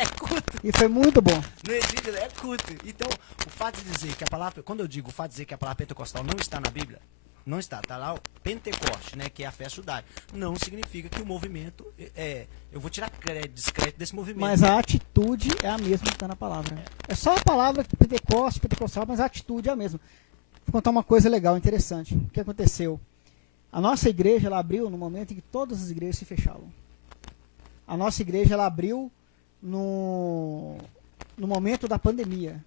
É culto. E foi muito bom. Não existe, é culto. Então, o fato de dizer que a palavra, quando eu digo o fato de dizer que a palavra pentecostal não está na Bíblia, não está, está lá o Pentecoste, né, que é a festa judaica. Não significa que o movimento, eu vou tirar descrédito desse movimento. Mas a atitude é a mesma que está na palavra. É só a palavra Pentecoste, pentecostal, mas a atitude é a mesma. Vou contar uma coisa legal, interessante. O que aconteceu? A nossa igreja, ela abriu no momento em que todas as igrejas se fechavam. A nossa igreja, ela abriu no momento da pandemia.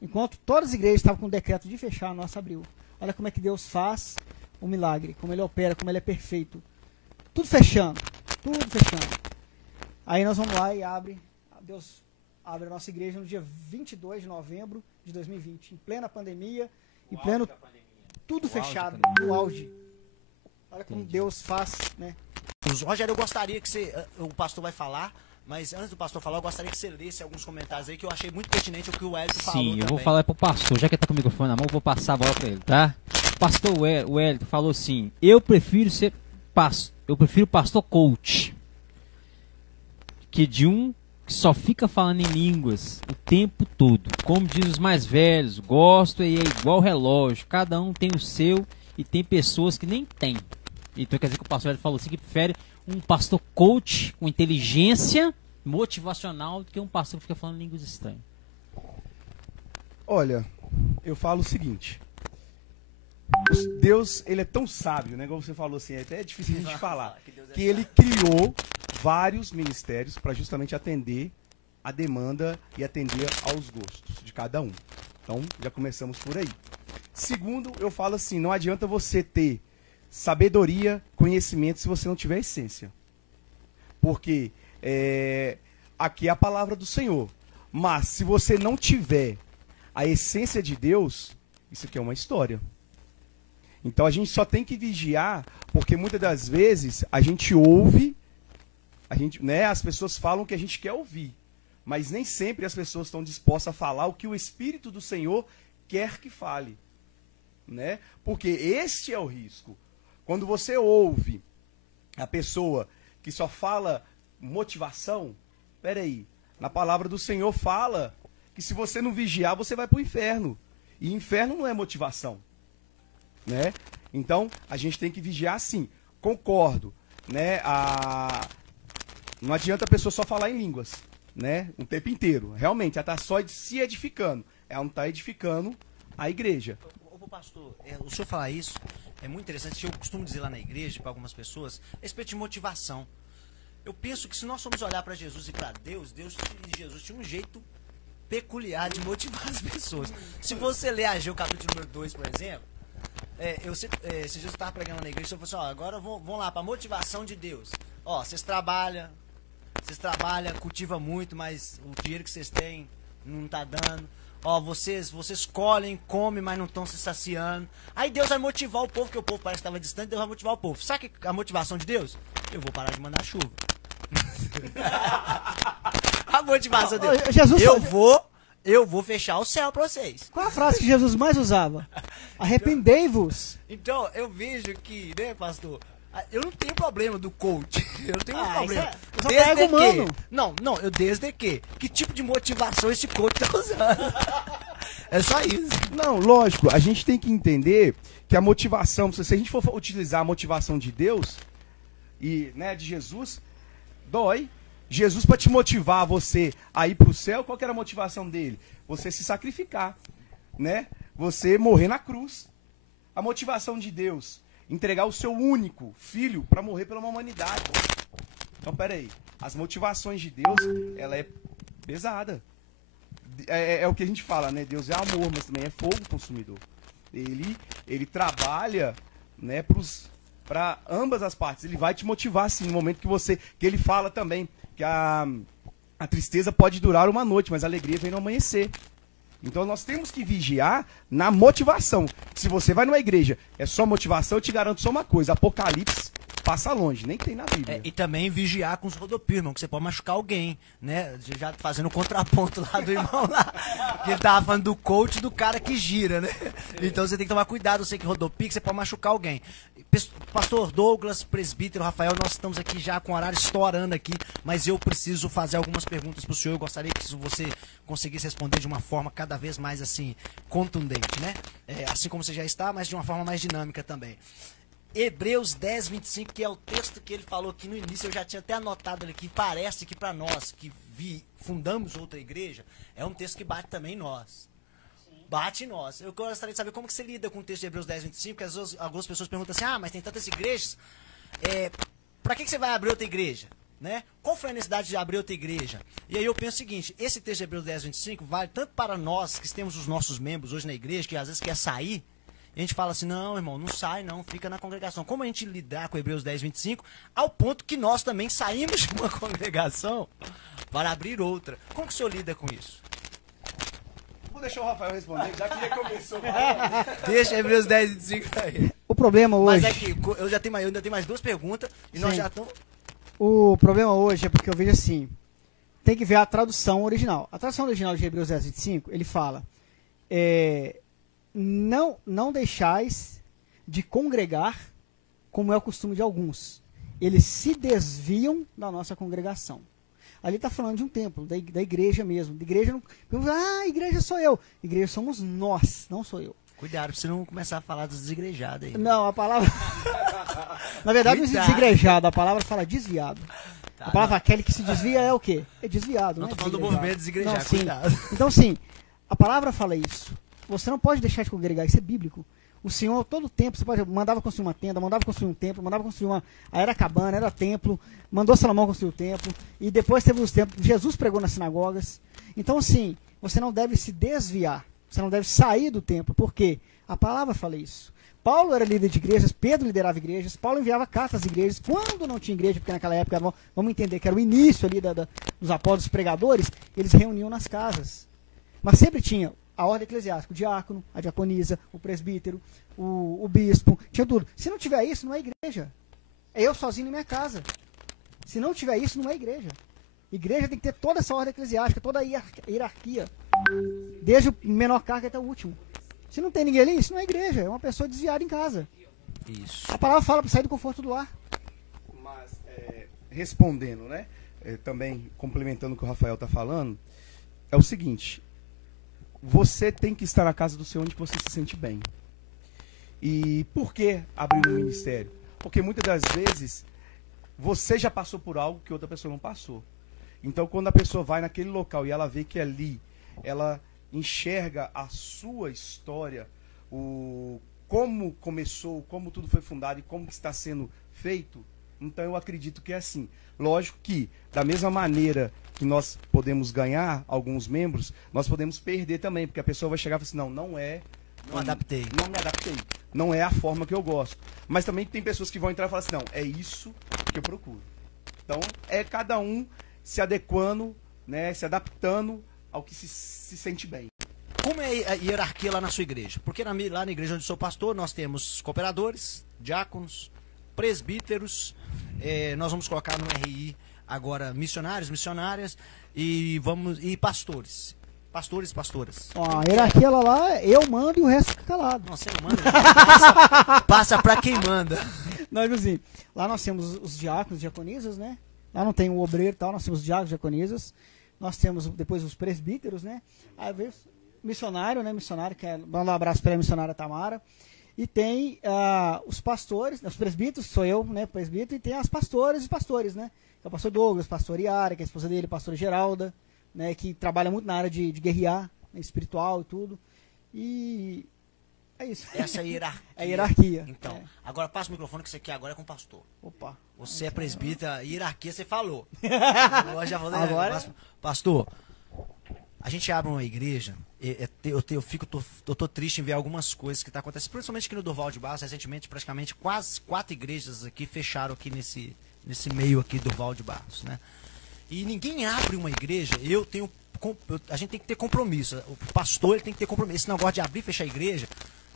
Enquanto todas as igrejas estavam com o decreto de fechar, a nossa abriu. Olha como é que Deus faz o milagre, como Ele opera, como Ele é perfeito. Tudo fechando, tudo fechando. Aí nós vamos lá e Deus abre a nossa igreja no dia 22 de novembro de 2020, em plena pandemia, em pleno, tudo fechado, no auge. Olha como Deus faz, né? Rogério, eu gostaria que o pastor vai falar, mas antes do pastor falar, eu gostaria que você lesse alguns comentários aí que eu achei muito pertinente o que o Wellington falou. Sim, eu vou falar pro pastor, já que ele tá com o microfone na mão, eu vou passar a bola pra ele, tá? O pastor Wellington falou assim, eu prefiro pastor coach, que de um que só fica falando em línguas o tempo todo. Como diz os mais velhos, gosto e é igual relógio, cada um tem o seu e tem pessoas que nem tem. Então quer dizer que o pastor falou assim que prefere um pastor coach com inteligência motivacional do que um pastor que fica falando línguas estranhas. Olha, eu falo o seguinte. Deus, ele é tão sábio, né? Como você falou assim, até é difícil a gente falar. Que ele criou vários ministérios para justamente atender a demanda e atender aos gostos de cada um. Então, já começamos por aí. Segundo, eu falo assim, não adianta você ter sabedoria, conhecimento, se você não tiver essência. Porque aqui é a palavra do Senhor. Mas se você não tiver a essência de Deus, isso aqui é uma história. Então a gente só tem que vigiar, porque muitas das vezes a gente ouve, as pessoas falam o que a gente quer ouvir. Mas nem sempre as pessoas estão dispostas a falar o que o Espírito do Senhor quer que fale. Né? Porque este é o risco. Quando você ouve a pessoa que só fala motivação, peraí, na palavra do Senhor fala que se você não vigiar, você vai para o inferno. E inferno não é motivação. Né? Então, a gente tem que vigiar sim. Concordo. Né? Não adianta a pessoa só falar em línguas. Né? O tempo inteiro. Realmente, ela está só se edificando. Ela não está edificando a igreja. Ô pastor, o senhor falar isso é muito interessante. Eu costumo dizer lá na igreja, para algumas pessoas, a respeito de motivação. Eu penso que se nós formos olhar para Jesus e para Deus, Jesus tinha um jeito peculiar de motivar as pessoas. Se você ler Ageu capítulo número 2, por exemplo, se Jesus estava pregando na igreja, eu falei assim, agora vão lá para motivação de Deus. Vocês trabalham, vocês trabalham, cultivam muito, mas o dinheiro que vocês têm não tá dando. Ó, vocês colhem, comem, mas não estão se saciando. Aí Deus vai motivar o povo, porque o povo parece que estava distante, Deus vai motivar o povo. Sabe a motivação de Deus? Eu vou parar de mandar chuva. A motivação de Deus. Jesus, eu vou fechar o céu pra vocês. qual a frase que Jesus mais usava? Arrependei-vos. Então, eu vejo que, né, pastor? Eu não tenho problema do coach. Eu não tenho problema. Isso é ego humano. Não, eu desde que. Que tipo de motivação esse coach tá usando? É só isso. Não, lógico, a gente tem que entender que a motivação, se a gente for utilizar a motivação de Deus e, né, de Jesus, dói. Jesus, para te motivar você a ir para o céu, qual que era a motivação dele? Você se sacrificar, né? Você morrer na cruz. A motivação de Deus, entregar o seu único filho para morrer pela humanidade. Então, peraí, as motivações de Deus, ela é pesada. É o que a gente fala, né? Deus é amor, mas também é fogo consumidor. Ele trabalha, né, para ambas as partes. Ele vai te motivar, sim, no momento que ele fala também que a tristeza pode durar uma noite, mas a alegria vem no amanhecer. Então nós temos que vigiar na motivação. Se você vai numa igreja, é só motivação, eu te garanto só uma coisa, Apocalipse passa longe, nem tem na Bíblia. E também vigiar com os rodopios, irmão, que você pode machucar alguém, né? Já fazendo o contraponto lá do irmão lá, que ele tava falando do coach do cara que gira, né? Então você tem que tomar cuidado, você que rodopia, que você pode machucar alguém. Pastor Douglas, presbítero Rafael, nós estamos aqui já com o horário estourando aqui, mas eu preciso fazer algumas perguntas pro senhor, eu gostaria que você conseguisse responder de uma forma cada vez mais, assim, contundente, né? Assim como você já está, mas de uma forma mais dinâmica também. Hebreus 10, 25, que é o texto que ele falou aqui no início, eu já tinha até anotado ali, que parece que para nós que fundamos outra igreja, é um texto que bate também em nós. Bate em nós. Eu gostaria de saber como que você lida com o texto de Hebreus 10, 25, porque às vezes algumas pessoas perguntam assim, mas tem tantas igrejas, para que você vai abrir outra igreja? Né? Qual foi a necessidade de abrir outra igreja? E aí eu penso o seguinte, esse texto de Hebreus 10, 25 vale tanto para nós que temos os nossos membros hoje na igreja, que às vezes quer sair, e a gente fala assim, não, irmão, não sai não, fica na congregação. Como a gente lidar com Hebreus 10, 25, ao ponto que nós também saímos de uma congregação para abrir outra. Como que o senhor lida com isso? Vou deixar o Rafael responder, já que ele começou. Deixa Hebreus 10, 25 aí. O problema hoje... Mas aqui, eu ainda tenho mais duas perguntas, e nós já estamos... O problema hoje é porque eu vejo assim, tem que ver a tradução original. A tradução original de Hebreus 10, 25, ele fala... Não deixais de congregar, como é o costume de alguns. Eles se desviam da nossa congregação. Ali está falando de um templo, da igreja mesmo. Da igreja não, igreja sou eu. Igreja somos nós, não sou eu. Cuidado pra você não começar a falar dos desigrejados aí. Não, a palavra... Na verdade não existe desigrejado, a palavra fala desviado. Tá, a palavra aquele que se desvia é o quê? É desviado, não né? Tô falando do movimento desigrejado, não, sim. Cuidado. Então sim, a palavra fala isso. Você não pode deixar de congregar, isso é bíblico. O Senhor, todo tempo, mandava construir uma tenda, mandava construir um templo, mandava construir era cabana, era templo, mandou Salomão construir o templo, e depois teve os templos, Jesus pregou nas sinagogas. Então, assim, você não deve se desviar, você não deve sair do templo, porque a palavra fala isso. Paulo era líder de igrejas, Pedro liderava igrejas, Paulo enviava cartas às igrejas, quando não tinha igreja, porque naquela época, vamos entender que era o início ali dos apóstolos pregadores, eles reuniam nas casas. Mas sempre tinha a ordem eclesiástica, o diácono, a diaconisa, o presbítero, o bispo, tinha tudo. Se não tiver isso, não é igreja. É eu sozinho na minha casa. Se não tiver isso, não é igreja. Igreja tem que ter toda essa ordem eclesiástica, toda a hierarquia. Desde o menor cargo até o último. Se não tem ninguém ali, isso não é igreja. É uma pessoa desviada em casa. Isso. A palavra fala para sair do conforto do lar. Mas, respondendo, né? Também complementando o que o Rafael está falando, é o seguinte... Você tem que estar na casa do Senhor onde você se sente bem. E por que abrir um ministério? Porque muitas das vezes você já passou por algo que outra pessoa não passou. Então quando a pessoa vai naquele local e ela vê que ali ela enxerga a sua história, como começou, como tudo foi fundado e como está sendo feito, então eu acredito que é assim. Lógico que, da mesma maneira que nós podemos ganhar alguns membros, nós podemos perder também, porque a pessoa vai chegar e falar assim, não adaptei. Não me adaptei. Não é a forma que eu gosto. Mas também tem pessoas que vão entrar e falar assim, não, é isso que eu procuro. Então, é cada um se adequando, né, se adaptando ao que se sente bem. Como é a hierarquia lá na sua igreja? Porque lá na igreja onde sou pastor, nós temos cooperadores, diáconos, presbíteros, nós vamos colocar no RI agora missionários, missionárias e pastores. Pastores e pastoras. Ó, a hierarquia lá, eu mando e o resto fica calado. Não, você não manda. Passa pra quem manda. Não, assim, lá nós temos os diáconos, diaconisas, né? Lá não tem o obreiro e tal, nós temos os diáconos, diaconisas. Nós temos depois os presbíteros, né? Aí vem missionário, né? Missionário, que manda um abraço para a missionária Tamara. E tem os pastores, os presbíteros, sou eu, né? Presbítero, e tem as pastoras e pastores, né? Que é o pastor Douglas, pastor Iara, que é a esposa dele, pastor Geralda, né? Que trabalha muito na área de guerrear, né, espiritual e tudo. E é isso. Essa é a hierarquia. É a hierarquia. Então, agora passa o microfone que você quer agora é com o pastor. Opa. Você é presbítero, hierarquia você falou. Já vou Agora... Pastor, a gente abre uma igreja, eu tô triste em ver algumas coisas que estão acontecendo, principalmente aqui no Durval de Barros. Recentemente, praticamente quase 4 igrejas aqui fecharam aqui nesse meio aqui do Durval de Barros, né? E ninguém abre uma igreja, a gente tem que ter compromisso, o pastor ele tem que ter compromisso. Esse negócio de abrir e fechar a igreja,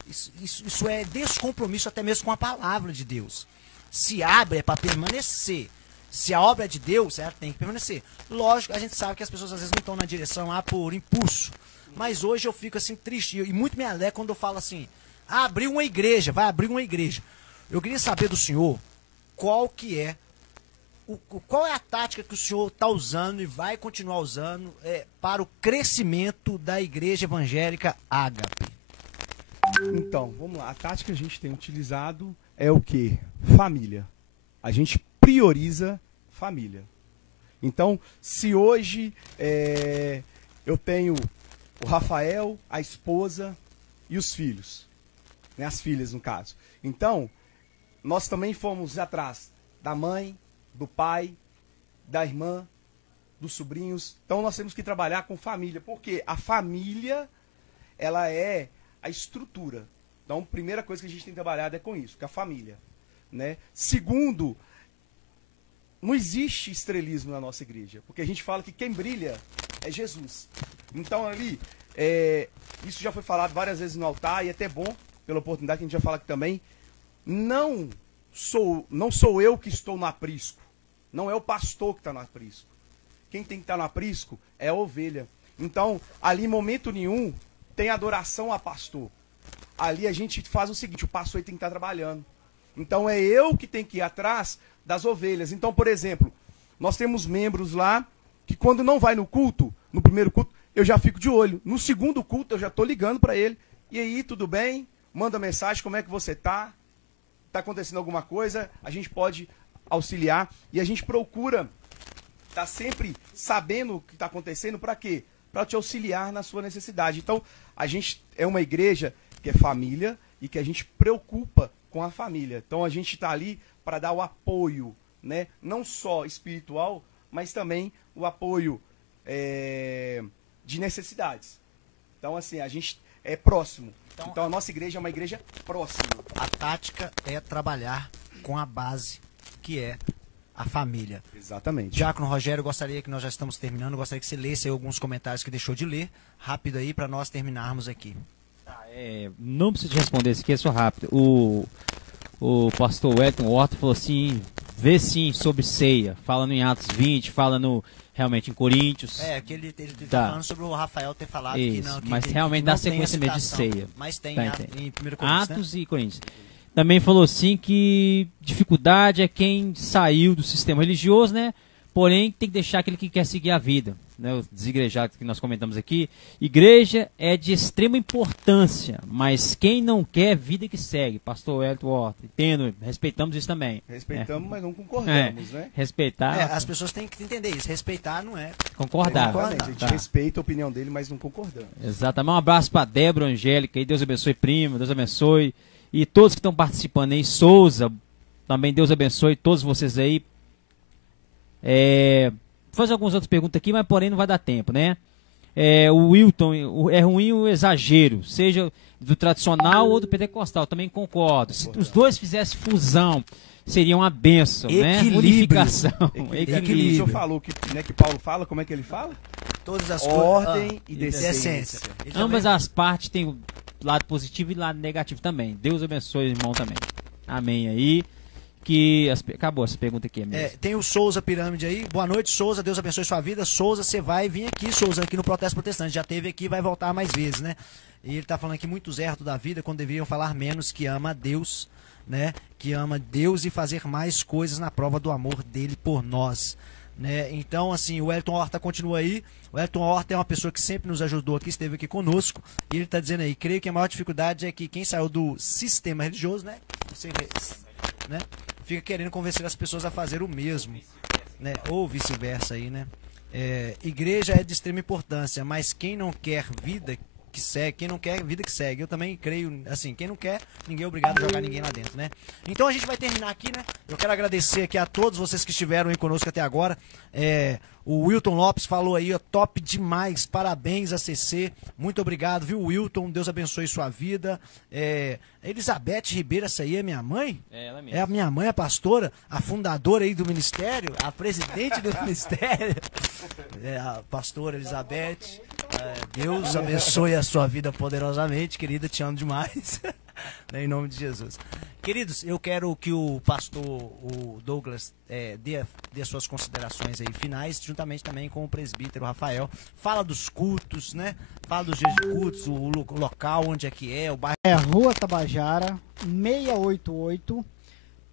isso é descompromisso até mesmo com a palavra de Deus. Se abre é para permanecer. Se a obra é de Deus, ela tem que permanecer. Lógico, a gente sabe que as pessoas às vezes não estão na direção lá por impulso. Mas hoje eu fico assim triste e muito me alegro quando eu falo assim: abriu uma igreja, vai abrir uma igreja. Eu queria saber do senhor qual é a tática que o senhor está usando e vai continuar usando para o crescimento da igreja evangélica Ágape. Então, vamos lá. A tática que a gente tem utilizado é o quê? Família. A gente prioriza família. Então, se hoje eu tenho o Rafael, a esposa e os filhos, né, as filhas no caso. Então, nós também fomos atrás da mãe, do pai, da irmã, dos sobrinhos. Então, nós temos que trabalhar com família, porque a família, ela é a estrutura. Então, a primeira coisa que a gente tem trabalhado é com isso, com a família, né? Segundo, não existe estrelismo na nossa igreja, porque a gente fala que quem brilha é Jesus. Então ali, isso já foi falado várias vezes no altar, e é até bom, pela oportunidade que a gente vai falar aqui também, não sou eu que estou no aprisco, não é o pastor que está no aprisco. Quem tem que estar no aprisco é a ovelha. Então, ali em momento nenhum, tem adoração a pastor. Ali a gente faz o seguinte, o pastor tem que estar trabalhando. Então é eu que tenho que ir atrás das ovelhas. Então, por exemplo, nós temos membros lá que quando não vai no culto, no primeiro culto, eu já fico de olho. No segundo culto, eu já estou ligando para ele. E aí, tudo bem? Manda mensagem, como é que você está? Está acontecendo alguma coisa? A gente pode auxiliar. E a gente procura estar sempre sabendo o que está acontecendo. Para quê? Para te auxiliar na sua necessidade. Então, a gente é uma igreja que é família e que a gente preocupa com a família. Então, a gente está ali para dar o apoio, né? Não só espiritual, mas também o apoio de necessidades. Então, assim, a gente é próximo. Então, a nossa igreja é uma igreja próxima. A tática é trabalhar com a base, que é a família. Exatamente. Diácono Rogério, gostaria que nós já estamos terminando, gostaria que você lesse aí alguns comentários que deixou de ler, rápido aí, para nós terminarmos aqui. Não preciso responder isso aqui, é só rápido. O pastor Wellington Horta falou assim, vê sim sobre ceia, falando em Atos 20, falando realmente em Coríntios. Que ele tá falando sobre o Rafael ter falado isso, que não. Mas realmente dá sequência mesmo de ceia. Mas tem em 1 Coríntios, Atos, né? E Coríntios. Também falou assim que dificuldade é quem saiu do sistema religioso, né? Porém, tem que deixar aquele que quer seguir a vida, né? Os desigrejados que nós comentamos aqui. Igreja é de extrema importância, mas quem não quer, vida que segue. Pastor Wellington Horta, entendo, respeitamos isso também. Respeitamos, mas não concordamos, né? Respeitar. As pessoas têm que entender isso. Respeitar não é concordar. A gente respeita a opinião dele, mas não concordamos. Exatamente. Um abraço para Débora Angélica, e Deus abençoe, prima, Deus abençoe. E todos que estão participando aí, Souza, também Deus abençoe todos vocês aí. Vou fazer algumas outras perguntas aqui, mas porém não vai dar tempo, né? O Wilton, é ruim o exagero, seja do tradicional ou do pentecostal, também concordo. Se os dois fizessem fusão, seria uma bênção, né? Equilíbrio. Unificação. Equilíbrio. O senhor falou que, né, que Paulo fala, como é que ele fala? Todas as Ordem coisas. e decência. Ele Ambas também- as partes têm o lado positivo e lado negativo também. Deus abençoe o irmão também. Amém aí. Acabou essa pergunta aqui, amigo. Tem o Souza Pirâmide aí. Boa noite, Souza. Deus abençoe sua vida. Souza, você vai vir aqui, Souza, aqui no Protesto Protestante. Já teve aqui e vai voltar mais vezes, né? E ele tá falando que muitos erram da vida quando deveriam falar menos, que ama a Deus, né? Que ama Deus e fazer mais coisas na prova do amor dele por nós, né? Então, assim, o Elton Horta continua aí. O Elton Horta é uma pessoa que sempre nos ajudou aqui, esteve aqui conosco. E ele está dizendo aí, creio que a maior dificuldade é que quem saiu do sistema religioso, né? Né? Fica querendo convencer as pessoas a fazer o mesmo, né? Ou vice-versa aí, né? Igreja é de extrema importância, mas quem não quer vida que segue, quem não quer vida que segue. Eu também creio, assim, quem não quer, ninguém é obrigado a jogar ninguém lá dentro, né? Então a gente vai terminar aqui, né? Eu quero agradecer aqui a todos vocês que estiveram aí conosco até agora. O Wilton Lopes falou aí, ó, top demais, parabéns a CC, muito obrigado, viu, Wilton, Deus abençoe sua vida. Elizabeth Ribeiro, essa aí é minha mãe? Ela mesmo. É a minha mãe, a pastora, a fundadora aí do ministério, a presidente do ministério, a pastora Elizabeth. Deus abençoe a sua vida poderosamente, querida, te amo demais, em nome de Jesus. Queridos, eu quero que o pastor, o Douglas, dê suas considerações aí finais, juntamente também com o presbítero Rafael. Fala dos cultos, né? Fala dos dias de cultos, o local, onde é que é, o bairro. Rua Tabajara, 688,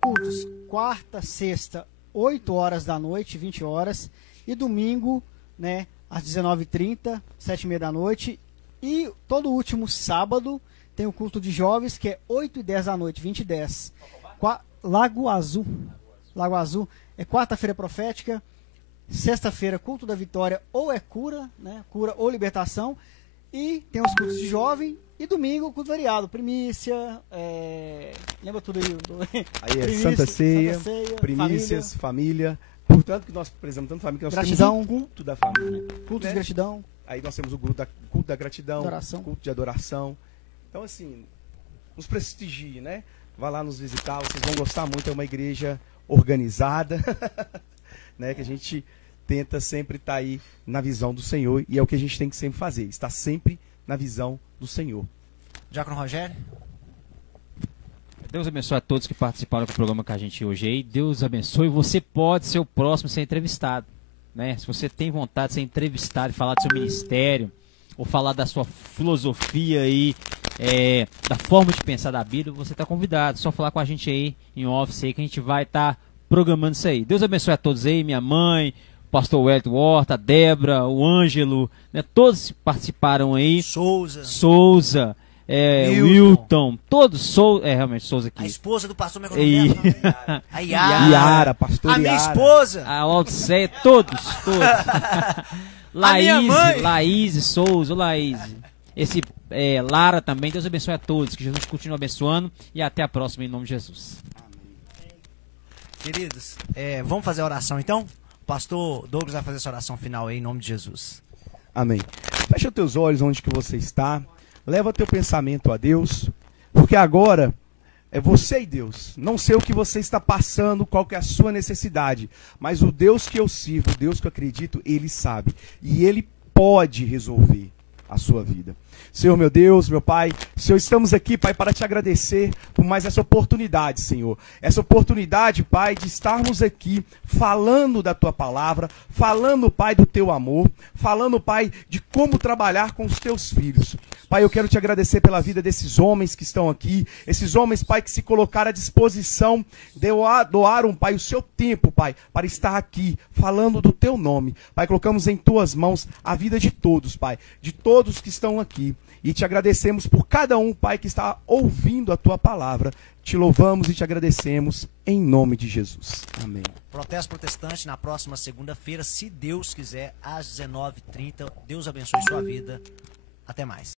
cultos, quarta, sexta, 8 horas da noite, 20 horas, e domingo, né, às 19h30, 7h30 da noite, e todo último sábado tem o culto de jovens, que é 8h10 da noite, 20h10. Lago Azul. Lago Azul. É quarta-feira profética, sexta-feira culto da vitória, ou é cura, né? Cura ou libertação. E tem os cultos de jovem. E domingo, culto variado. Primícia, lembra tudo aí? Aí é Primícia, Santa Ceia, primícias, família. Portanto, que nós prezamos tanto família que nós Gratidão. temos o culto da família. Culto né? de gratidão. Aí nós temos o culto da gratidão, Adoração. culto de adoração. Então, assim, nos prestigie, né? Vá lá nos visitar, vocês vão gostar muito. É uma igreja organizada, né? Que a gente tenta sempre estar aí na visão do Senhor. E é o que a gente tem que sempre fazer, estar sempre na visão do Senhor. Diácono Rogério. Deus abençoe a todos que participaram do programa com a gente hoje aí. Deus abençoe. Você pode ser o próximo a ser entrevistado, né? Se você tem vontade de ser entrevistado e falar do seu ministério, ou falar da sua filosofia aí, da forma de pensar da Bíblia, você está convidado. Só falar com a gente aí em office aí que a gente vai estar programando isso aí. Deus abençoe a todos aí, minha mãe, o pastor Wellington Horta, a Débora, o Ângelo, né? Todos participaram aí. Souza, Wilton, todos, realmente Souza aqui. A esposa do pastor, como é E- que é o nome dela? A Yara, pastor A minha Yara. esposa. A Laodiceia, todos. minha mãe. Laís Souza, Laís. Lara também. Deus abençoe a todos. Que Jesus continue abençoando. E até a próxima, em nome de Jesus. Queridos, vamos fazer a oração então? O pastor Douglas vai fazer essa oração final aí, em nome de Jesus. Amém. Fecha os teus olhos onde que você está. Leva teu pensamento a Deus. Porque agora é você e Deus. Não sei o que você está passando, qual que é a sua necessidade. Mas o Deus que eu sirvo, o Deus que eu acredito, Ele sabe. E Ele pode resolver a sua vida. Senhor, meu Deus, meu Pai, Senhor, estamos aqui, Pai, para te agradecer por mais essa oportunidade, Senhor. Essa oportunidade, Pai, de estarmos aqui falando da Tua palavra, falando, Pai, do Teu amor, falando, Pai, de como trabalhar com os Teus filhos. Pai, eu quero te agradecer pela vida desses homens que estão aqui, esses homens, Pai, que se colocaram à disposição, doaram, Pai, o seu tempo, Pai, para estar aqui, falando do Teu nome. Pai, colocamos em Tuas mãos a vida de todos, Pai, de todos que estão aqui. E te agradecemos por cada um, Pai, que está ouvindo a Tua palavra. Te louvamos e te agradecemos em nome de Jesus. Amém. Protesto Protestante na próxima segunda-feira, se Deus quiser, às 19h30. Deus abençoe sua vida. Até mais.